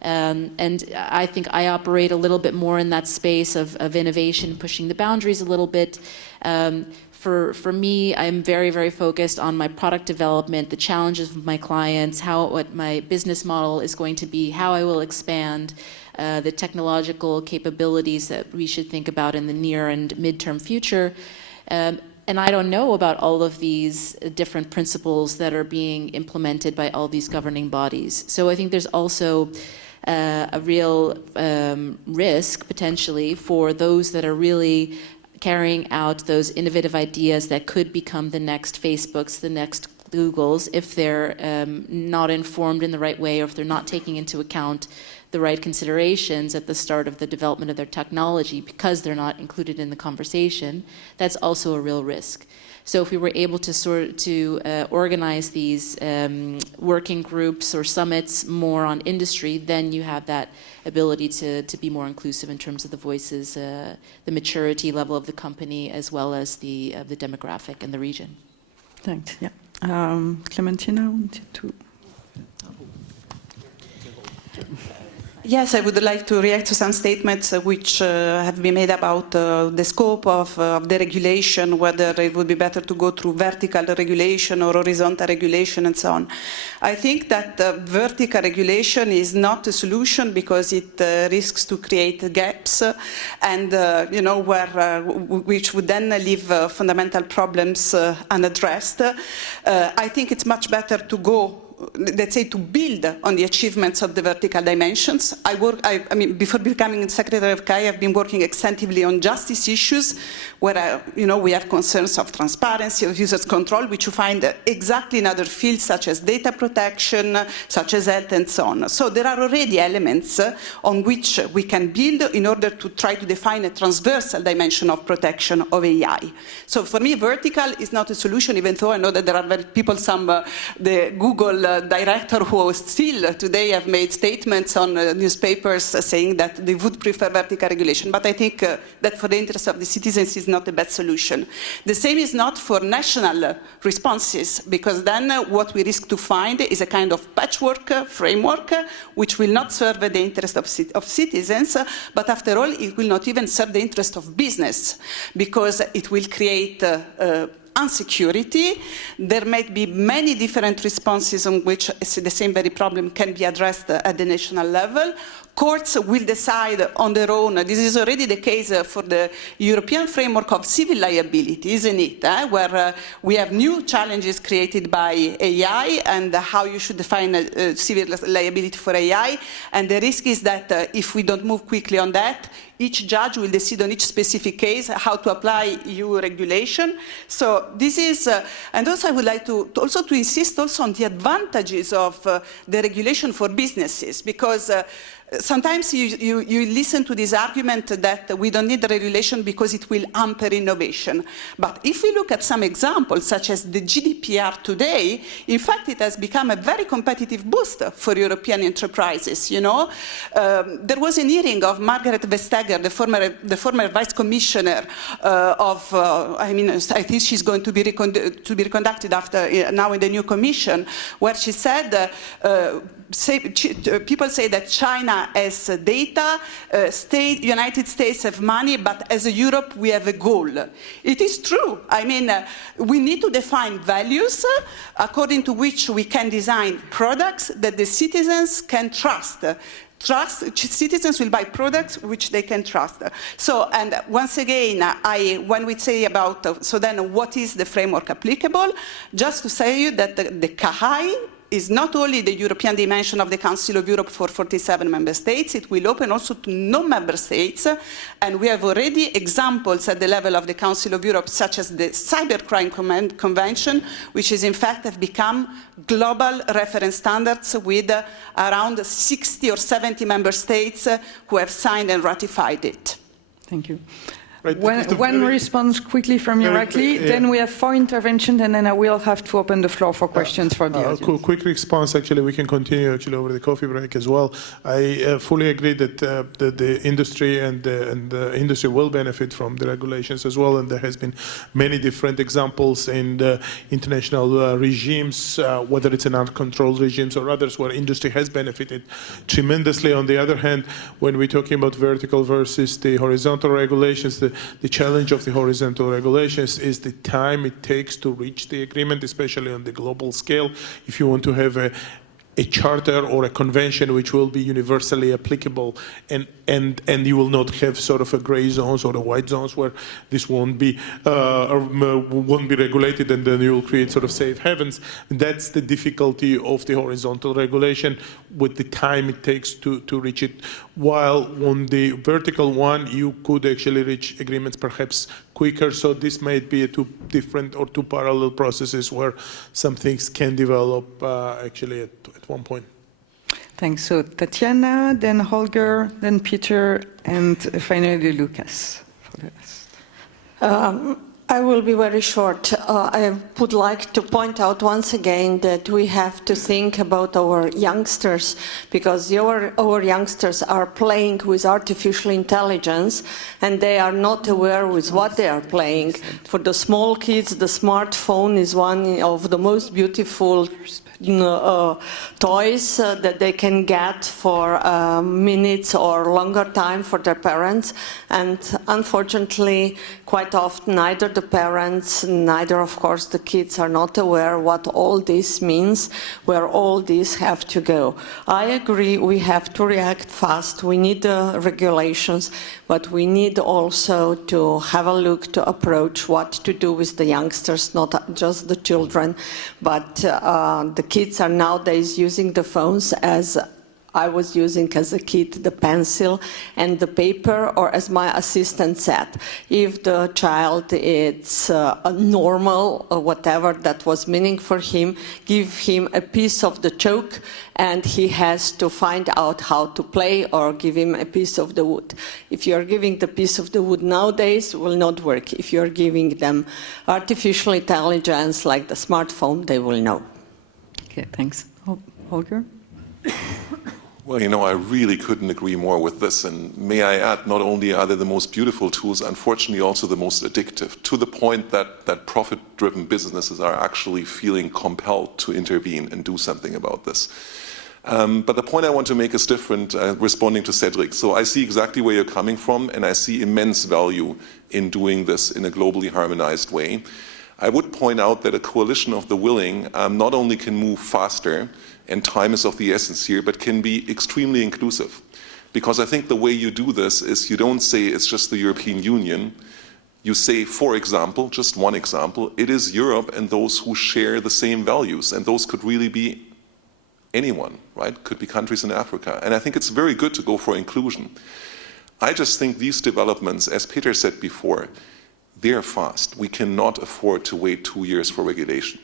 And I think I operate a little bit more in that space of innovation, pushing the boundaries a little bit. For me, I'm very, very focused on my product development, the challenges of my clients, what my business model is going to be, how I will expand, the technological capabilities that we should think about in the near and midterm future. And I don't know about all of these different principles that are being implemented by all these governing bodies. So I think there's also a real risk, potentially, for those that are really carrying out those innovative ideas that could become the next Facebooks, the next Googles, if they're not informed in the right way or if they're not taking into account the right considerations at the start of the development of their technology because they're not included in the conversation. That's also a real risk. So if we were able to organize these working groups or summits more on industry, then you have that ability to be more inclusive in terms of the voices, the maturity level of the company, as well as the demographic in the region. Thanks. Yeah. Clementina wanted to. Yes, I would like to react to some statements which have been made about the scope of the regulation, whether it would be better to go through vertical regulation or horizontal regulation and so on. I think that vertical regulation is not a solution because it risks to create gaps and which would then leave fundamental problems unaddressed. I think it's much better to go, let's say, to build on the achievements of the vertical dimensions. I mean, before becoming Secretary of CAI, I've been working extensively on justice issues, where we have concerns of transparency, of users' control, which you find exactly in other fields such as data protection, such as health, and so on. So there are already elements on which we can build in order to try to define a transversal dimension of protection of AI. So for me, vertical is not a solution, even though I know that there are people, the Google director who still today have made statements on newspapers saying that they would prefer vertical regulation. But I think that for the interest of the citizens is not the best solution. The same is not for national responses, because then what we risk to find is a kind of patchwork framework which will not serve the interest of citizens, but after all, it will not even serve the interest of business, because it will create insecurity. There might be many different responses on which the same very problem can be addressed at the national level. Courts will decide on their own. This is already the case for the European framework of civil liability, isn't it? Where we have new challenges created by AI and how you should define civil liability for AI. And the risk is that if we don't move quickly on that, each judge will decide on each specific case how to apply EU regulation. So this is, and also I would like to insist also on the advantages of the regulation for businesses, because sometimes you listen to this argument that we don't need the regulation because it will hamper innovation. But if we look at some examples, such as the GDPR today, in fact, it has become a very competitive boost for European enterprises. There was an hearing of Margaret Vestager, the former Vice Commissioner I think she's going to be reconducted after now in the new Commission, where she said, people say that China has data, United States have money, but as a Europe we have a goal. It is true. I mean, we need to define values according to which we can design products that the citizens can trust. Citizens will buy products which they can trust. So, and once again, when we say about, so then what is the framework applicable? Just to say that the CAI is not only the European dimension of the Council of Europe for 47 member states, it will open also to non-member states, and we have already examples at the level of the Council of Europe, such as the Cybercrime Convention, which is in fact have become global reference standards with around 60 or 70 member states who have signed and ratified it. Thank you. Right, One response quickly from Irakli, then we have 4 interventions, and then I will have to open the floor for questions for the audience. Quick response, actually, we can continue actually over the coffee break as well. I fully agree that the industry and the industry will benefit from the regulations as well, and there has been many different examples in the international regimes, whether it's in uncontrolled regimes or others, where industry has benefited tremendously. On the other hand, when we're talking about vertical versus the horizontal regulations, the challenge of the horizontal regulations is the time it takes to reach the agreement, especially on the global scale. If you want to have a charter or a convention which will be universally applicable, and you will not have sort of a gray zones or the white zones where this won't be regulated, and then you will create sort of safe havens. That's the difficulty of the horizontal regulation with the time it takes to reach it. While on the vertical one, you could actually reach agreements perhaps quicker. So this might be two different or two parallel processes where some things can develop actually at one point. Thanks. So Tatiana, then Holger, then Peter, and finally Lucas for the rest. I will be very short. I would like to point out once again that we have to think about our youngsters, because our youngsters are playing with artificial intelligence and they are not aware with what they are playing. For the small kids, the smartphone is one of the most beautiful toys that they can get for minutes or longer time for their parents, and unfortunately quite often neither the parents, neither of course the kids are not aware what all this means, where all these have to go. I agree, we have to react fast, we need the regulations, but we need also to have a look to approach what to do with the youngsters, not just the children, but the kids are nowadays using the phones as I was using as a kid, the pencil and the paper, or as my assistant said, if the child is normal or whatever that was meaning for him, give him a piece of the chalk and he has to find out how to play, or give him a piece of the wood. If you are giving the piece of the wood nowadays, it will not work. If you are giving them artificial intelligence like the smartphone, they will know. Okay, thanks. Holger? Well, you know, I really couldn't agree more with this. And may I add, not only are they the most beautiful tools, unfortunately also the most addictive, to the point that profit-driven businesses are actually feeling compelled to intervene and do something about this. But the point I want to make is different, responding to Cedric. So I see exactly where you're coming from, and I see immense value in doing this in a globally harmonized way. I would point out that a coalition of the willing not only can move faster, and time is of the essence here, but can be extremely inclusive. Because I think the way you do this is you don't say it's just the European Union. You say, for example, just one example, it is Europe and those who share the same values. And those could really be anyone, right? Could be countries in Africa. And I think it's very good to go for inclusion. I just think these developments, as Peter said before, they're fast. We cannot afford to wait 2 years for regulation.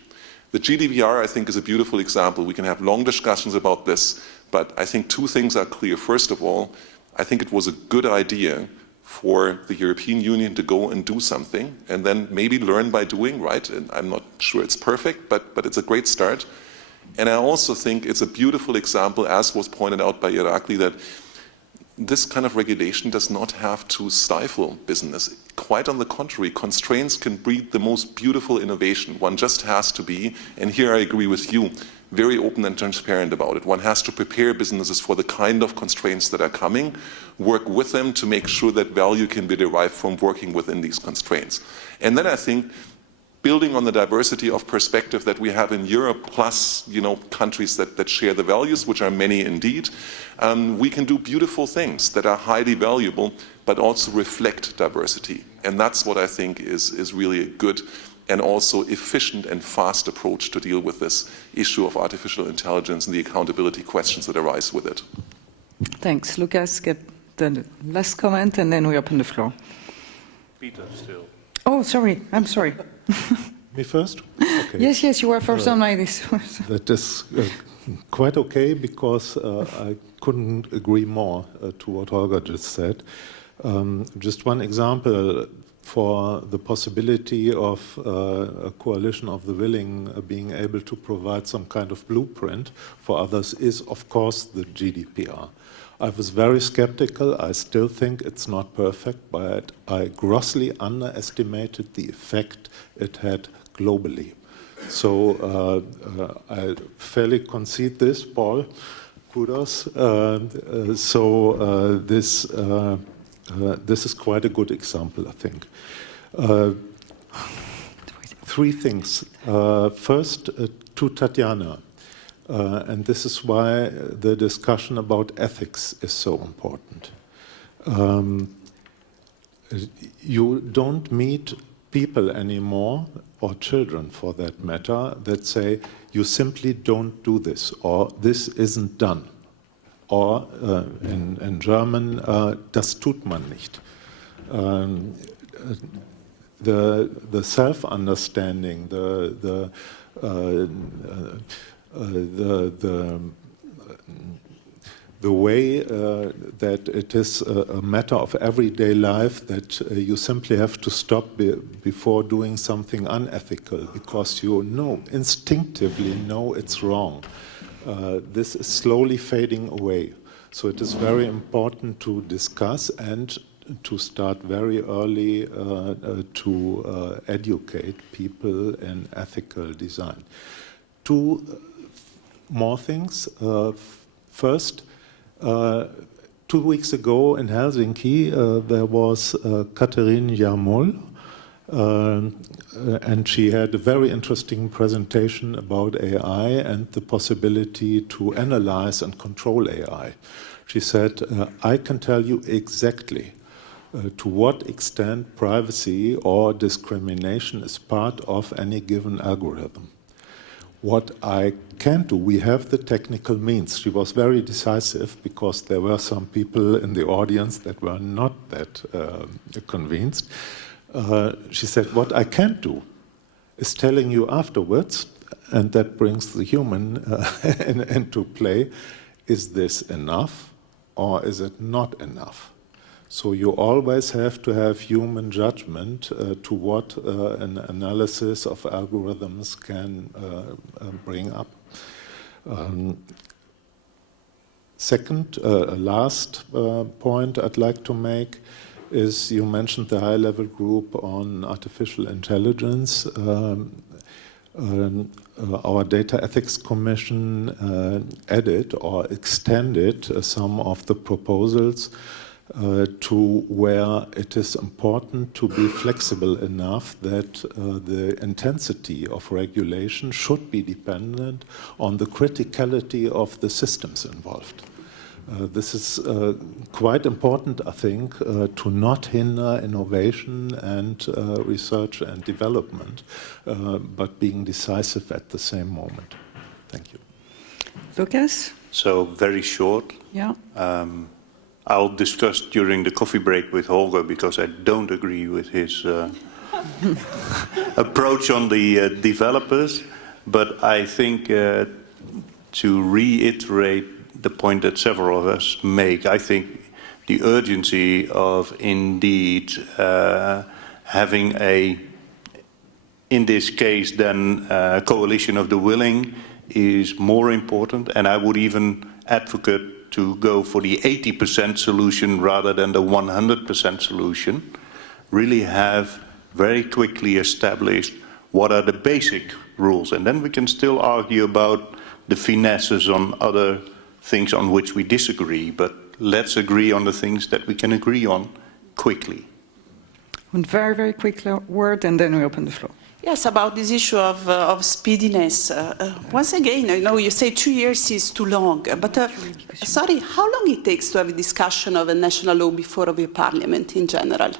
The GDPR, I think, is a beautiful example. We can have long discussions about this, but I think two things are clear. First of all, I think it was a good idea for the European Union to go and do something, and then maybe learn by doing, right? And I'm not sure it's perfect, but it's a great start. And I also think it's a beautiful example, as was pointed out by Irakli, that this kind of regulation does not have to stifle business. Quite on the contrary, constraints can breed the most beautiful innovation. One just has to be, and here I agree with you, very open and transparent about it. One has to prepare businesses for the kind of constraints that are coming, work with them to make sure that value can be derived from working within these constraints. And then I think, building on the diversity of perspective that we have in Europe, plus countries that share the values, which are many indeed, we can do beautiful things that are highly valuable, but also reflect diversity. And that's what I think is really good. and also efficient and fast approach to deal with this issue of artificial intelligence and the accountability questions that arise with it. Thanks. Lucas, get the last comment, and then we open the floor. Peter, still. Oh, sorry. I'm sorry. Me first? Okay. Yes, you were first on my list. That is quite okay, because I couldn't agree more to what Holger just said. Just one example for the possibility of a coalition of the willing being able to provide some kind of blueprint for others is, of course, the GDPR. I was very skeptical. I still think it's not perfect, but I grossly underestimated the effect it had globally. So I fairly concede this, Paul. Kudos. This is quite a good example, I think. Three things. First, to Tatjana. And this is why the discussion about ethics is so important. You don't meet people anymore, or children for that matter, that say, you simply don't do this, or this isn't done. Or in German, das tut man nicht. The self-understanding, the way that it is a matter of everyday life, that you simply have to stop before doing something unethical, because you instinctively know it's wrong. This is slowly fading away. So it is very important to discuss and to start very early to educate people in ethical design. Two more things. First, 2 weeks ago in Helsinki, there was Katerine Jarmol, and she had a very interesting presentation about AI and the possibility to analyze and control AI. She said, I can tell you exactly to what extent privacy or discrimination is part of any given algorithm. What I can do, we have the technical means. She was very decisive, because there were some people in the audience that were not that convinced. She said, what I can't do is telling you afterwards, and that brings the human into play, is this enough or is it not enough? So you always have to have human judgment to what an analysis of algorithms can bring up. Second, last point I'd like to make is, you mentioned the high-level group on artificial intelligence. Our Data Ethics Commission added or extended some of the proposals to where it is important to be flexible enough that the intensity of regulation should be dependent on the criticality of the systems involved. This is quite important, I think, to not hinder innovation and research and development, but being decisive at the same moment. Thank you. Lucas? So, very short. Yeah. I'll discuss during the coffee break with Holger, because I don't agree with his approach on the developers. But I think to reiterate the point that several of us make, I think the urgency of indeed having in this case then a coalition of the willing is more important, and I would even advocate to go for the 80% solution rather than the 100% solution. Really have very quickly established what are the basic rules, and then we can still argue about the finesses on other things on which we disagree, but let's agree on the things that we can agree on quickly. One very, very quick word, and then we open the floor. Yes, about this issue of speediness. Once again, I know you say 2 years is too long, but sorry, how long it takes to have a discussion of a national law before of your parliament in general?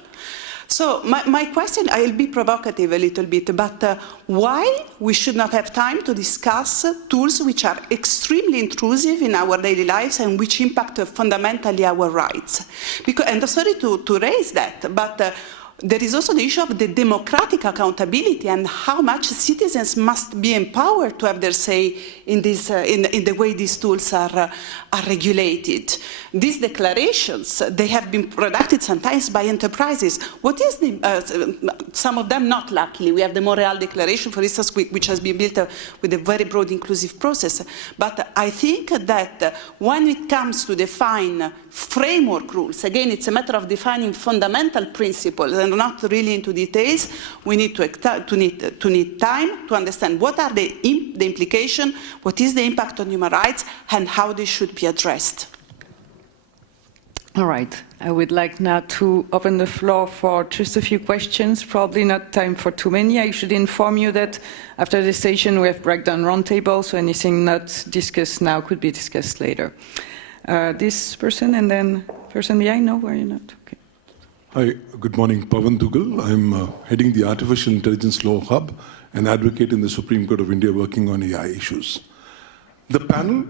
So my question, I'll be provocative a little bit, but why we should not have time to discuss tools which are extremely intrusive in our daily lives and which impact fundamentally our rights? Because, and sorry to raise that, but there is also the issue of the democratic accountability and how much citizens must be empowered to have their say in this, in the way these tools are regulated. These declarations, they have been produced sometimes by enterprises. What is the, some of them not luckily. We have the Montreal Declaration, for instance, which has been built with a very broad inclusive process. But I think that when it comes to define framework rules, again, it's a matter of defining fundamental principles and not really into details. We need to need time to understand what are the implications, what is the impact on human rights, and how they should be addressed. All right. I would like now to open the floor for just a few questions. Probably not time for too many. I should inform you that after this session we have breakdown roundtable, so anything not discussed now could be discussed later. This person and then person behind. No, were you not? Okay. Hi, good morning. Pavan Dugal. I'm heading the Artificial Intelligence Law Hub and advocate in the Supreme Court of India working on AI issues. The panel,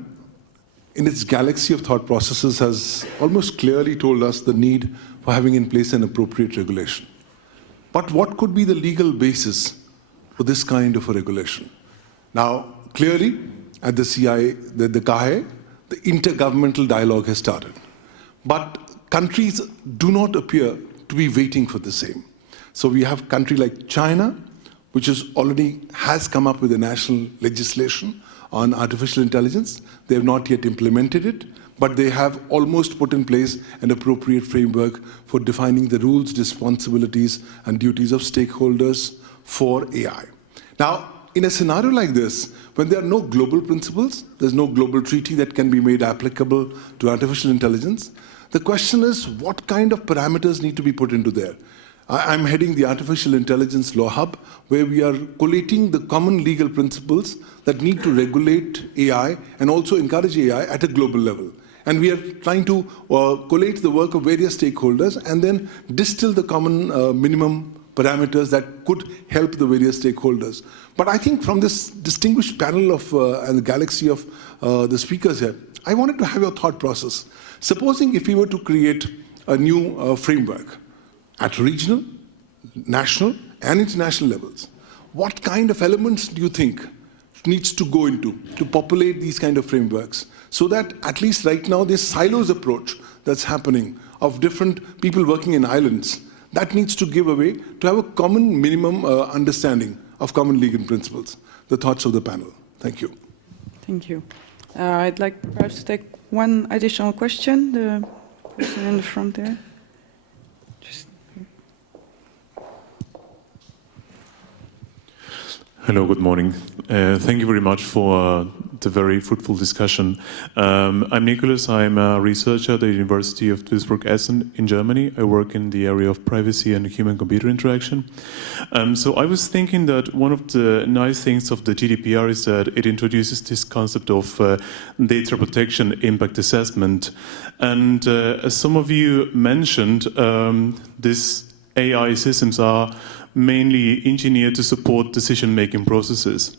in its galaxy of thought processes, has almost clearly told us the need for having in place an appropriate regulation. But what could be the legal basis for this kind of a regulation? Now, clearly, at the CIA, the CAHE, the intergovernmental dialogue has started. But countries do not appear to be waiting for the same. So we have a country like China, which has come up with a national legislation on artificial intelligence. They have not yet implemented it, but they have almost put in place an appropriate framework for defining the rules, responsibilities, and duties of stakeholders for AI. Now, in a scenario like this, when there are no global principles, there's no global treaty that can be made applicable to artificial intelligence, the question is, what kind of parameters need to be put into there? I'm heading the Artificial Intelligence Law Hub, where we are collating the common legal principles that need to regulate AI and also encourage AI at a global level. And we are trying to collate the work of various stakeholders and then distill the common minimum parameters that could help the various stakeholders. But I think from this distinguished panel of and the galaxy of the speakers here, I wanted to have your thought process. Supposing if we were to create a new framework at regional, national, and international levels, what kind of elements do you think needs to go into to populate these kind of frameworks so that at least right now this silos approach that's happening of different people working in islands, that needs to give away to have a common minimum understanding of common legal principles? The thoughts of the panel. Thank you. Thank you. I'd like perhaps to take one additional question. The person in the front there. Hello, good morning. Thank you very much for the very fruitful discussion. I'm Nicholas. I'm a researcher at the University of Duisburg-Essen in Germany. I work in the area of privacy and human-computer interaction. So I was thinking that one of the nice things of the GDPR is that it introduces this concept of data protection impact assessment. And as some of you mentioned, these AI systems are mainly engineered to support decision-making processes.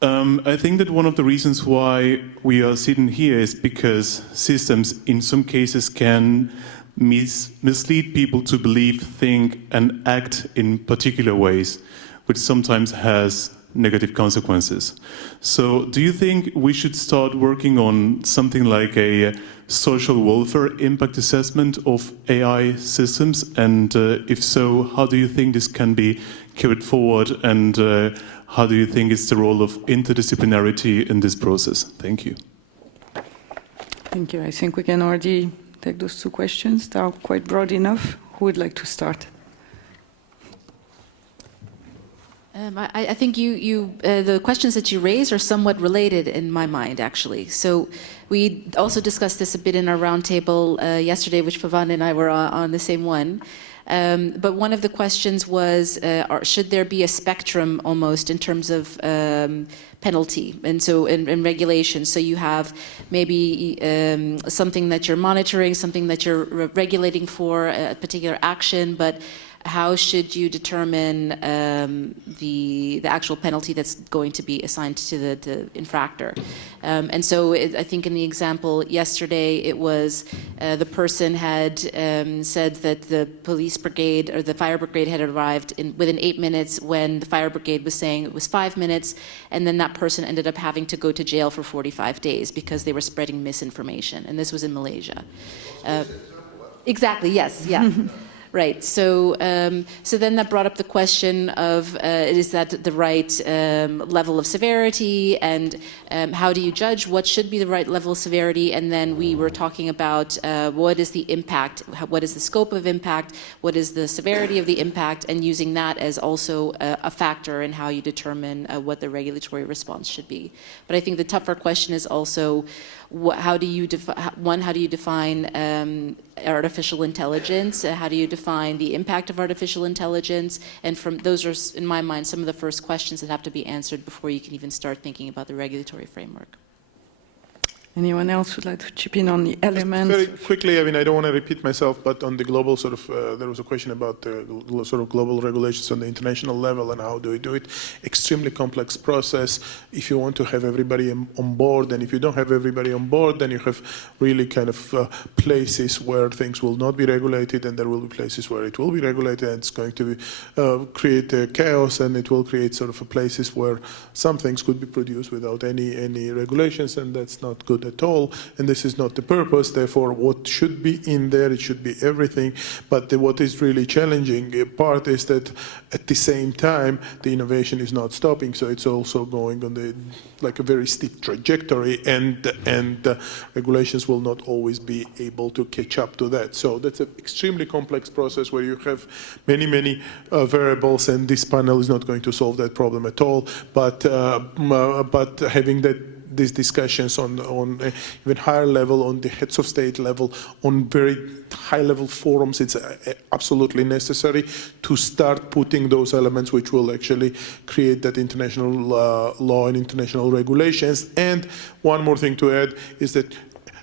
I think that one of the reasons why we are sitting here is because systems in some cases can mislead people to believe, think, and act in particular ways, which sometimes has negative consequences. So do you think we should start working on something like a social welfare impact assessment of AI systems? And if so, how do you think this can be carried forward? And how do you think is the role of interdisciplinarity in this process? Thank you. Thank you. I think we can already take those two questions. They are quite broad enough. Who would like to start? I think the questions that you raised are somewhat related in my mind, actually. So we also discussed this a bit in our roundtable yesterday, which Pavan and I were on the same one. But one of the questions was, should there be a spectrum almost in terms of penalty and so in regulation? So you have maybe something that you're monitoring, something that you're regulating for a particular action, but how should you determine the actual penalty that's going to be assigned to the infractor? And so I think in the example yesterday, it was the person had said that the police brigade or the fire brigade had arrived within 8 minutes when the fire brigade was saying it was 5 minutes, and then that person ended up having to go to jail for 45 days because they were spreading misinformation, and this was in Malaysia. Exactly, yes, yeah. Right, so so then that brought up the question of is that the right level of severity, and how do you judge what should be the right level of severity? And then we were talking about what is the impact, what is the scope of impact, what is the severity of the impact, and using that as also a factor in how you determine what the regulatory response should be. But I think the tougher question is also, how do you define artificial intelligence? How do you define the impact of artificial intelligence? And from those are, in my mind, some of the first questions that have to be answered before you can even start thinking about the regulatory framework. Anyone else would like to chip in on the elements? Very quickly, I mean, I don't want to repeat myself, but on the global sort of, there was a question about the sort of global regulations on the international level and how do we do it. Extremely complex process. If you want to have everybody on board, and if you don't have everybody on board, then you have really kind of places where things will not be regulated, and there will be places where it will be regulated, and it's going to create chaos, and it will create sort of places where some things could be produced without any regulations, and that's not good at all, and this is not the purpose. Therefore, what should be in there, it should be everything. But what is really challenging part is that at the same time, the innovation is not stopping, so it's also going on like a very steep trajectory, and regulations will not always be able to catch up to that. So that's an extremely complex process where you have many variables, and this panel is not going to solve that problem at all. But having these discussions on even higher level, on the heads of state level, on very high level forums, it's absolutely necessary to start putting those elements which will actually create that international law and international regulations. And one more thing to add is that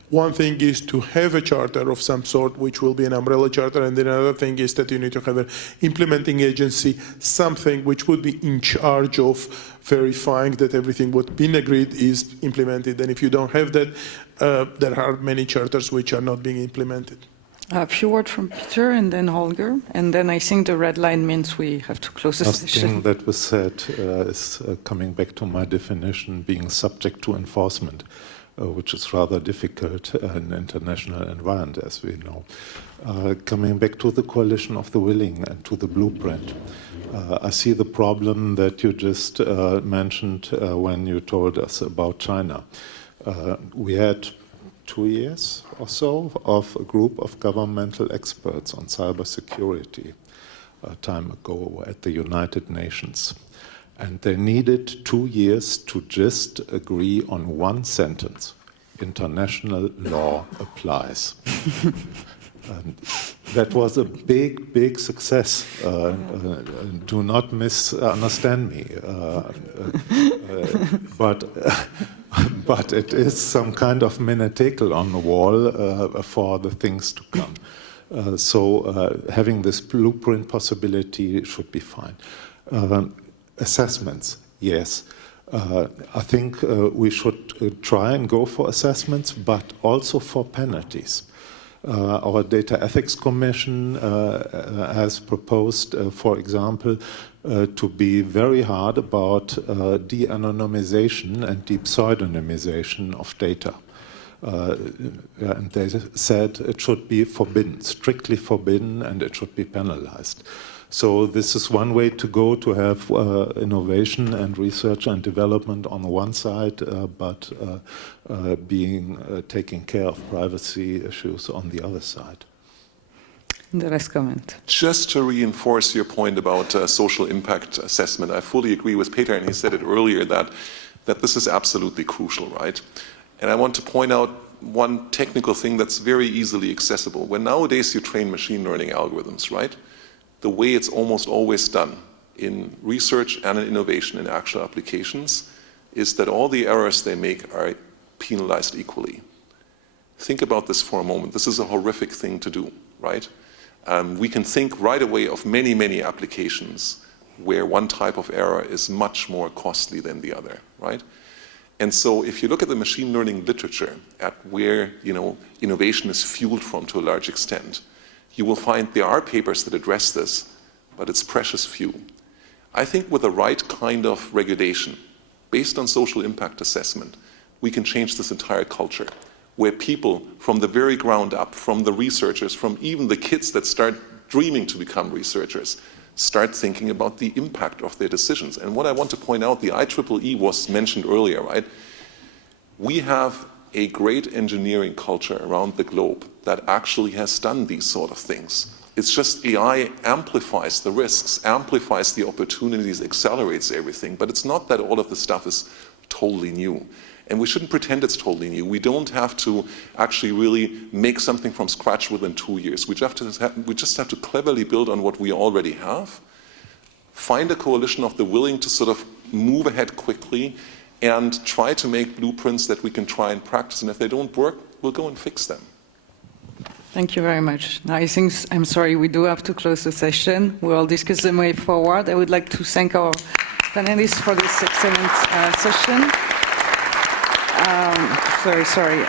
one thing is to have a charter of some sort, which will be an umbrella charter, and then another thing is that you need to have an implementing agency, something which would be in charge of verifying that everything what's been agreed is implemented. And if you don't have that, there are many charters which are not being implemented. A few words from Peter and then Holger, and then I think the red line means we have to close the Last session. thing that was said is coming back to my definition, being subject to enforcement. Which is rather difficult in international environment, as we know. Coming back to the coalition of the willing and to the blueprint, I see the problem that you just mentioned when you told us about China. We had 2 years or so of a group of governmental experts on cybersecurity a time ago at the United Nations. And they needed 2 years to just agree on one sentence: international law applies. And that was a big success. Do not misunderstand me. But it is some kind of mini-tackle on the wall for the things to come. So having this blueprint possibility should be fine. Assessments, yes. I think we should try and go for assessments, but also for penalties. Our Data Ethics Commission has proposed, for example, to be very hard about de-anonymization and de-pseudonymization of data. And they said it should be forbidden, strictly forbidden, and it should be penalized. So this is one way to go, to have innovation and research and development on the one side, but taking care of privacy issues on the other side. The last comment. Just to reinforce your point about social impact assessment, I fully agree with Peter, and he said it earlier, that this is absolutely crucial, right? And I want to point out one technical thing that's very easily accessible. When nowadays you train machine learning algorithms, right? The way it's almost always done in research and in innovation in actual applications is that all the errors they make are penalized equally. Think about this for a moment. This is a horrific thing to do, right? We can think right away of many, many applications where one type of error is much more costly than the other, right? And so if you look at the machine learning literature, at where innovation is fueled from to a large extent, you will find there are papers that address this, but it's precious few. I think with the right kind of regulation, based on social impact assessment, we can change this entire culture, where people from the very ground up, from the researchers, from even the kids that start dreaming to become researchers, start thinking about the impact of their decisions. And what I want to point out, the IEEE was mentioned earlier, right? We have a great engineering culture around the globe that actually has done these sort of things. It's just AI amplifies the risks, amplifies the opportunities, accelerates everything, but it's not that all of the stuff is totally new. And we shouldn't pretend it's totally new. We don't have to actually really make something from scratch within 2 years. We just have to cleverly build on what we already have, find a coalition of the willing to sort of move ahead quickly and try to make blueprints that we can try and practice. And if they don't work, we'll go and fix them. Thank you very much. Now, I'm sorry, we do have to close the session. We'll discuss the way forward. I would like to thank our panelists for this excellent session. Sorry.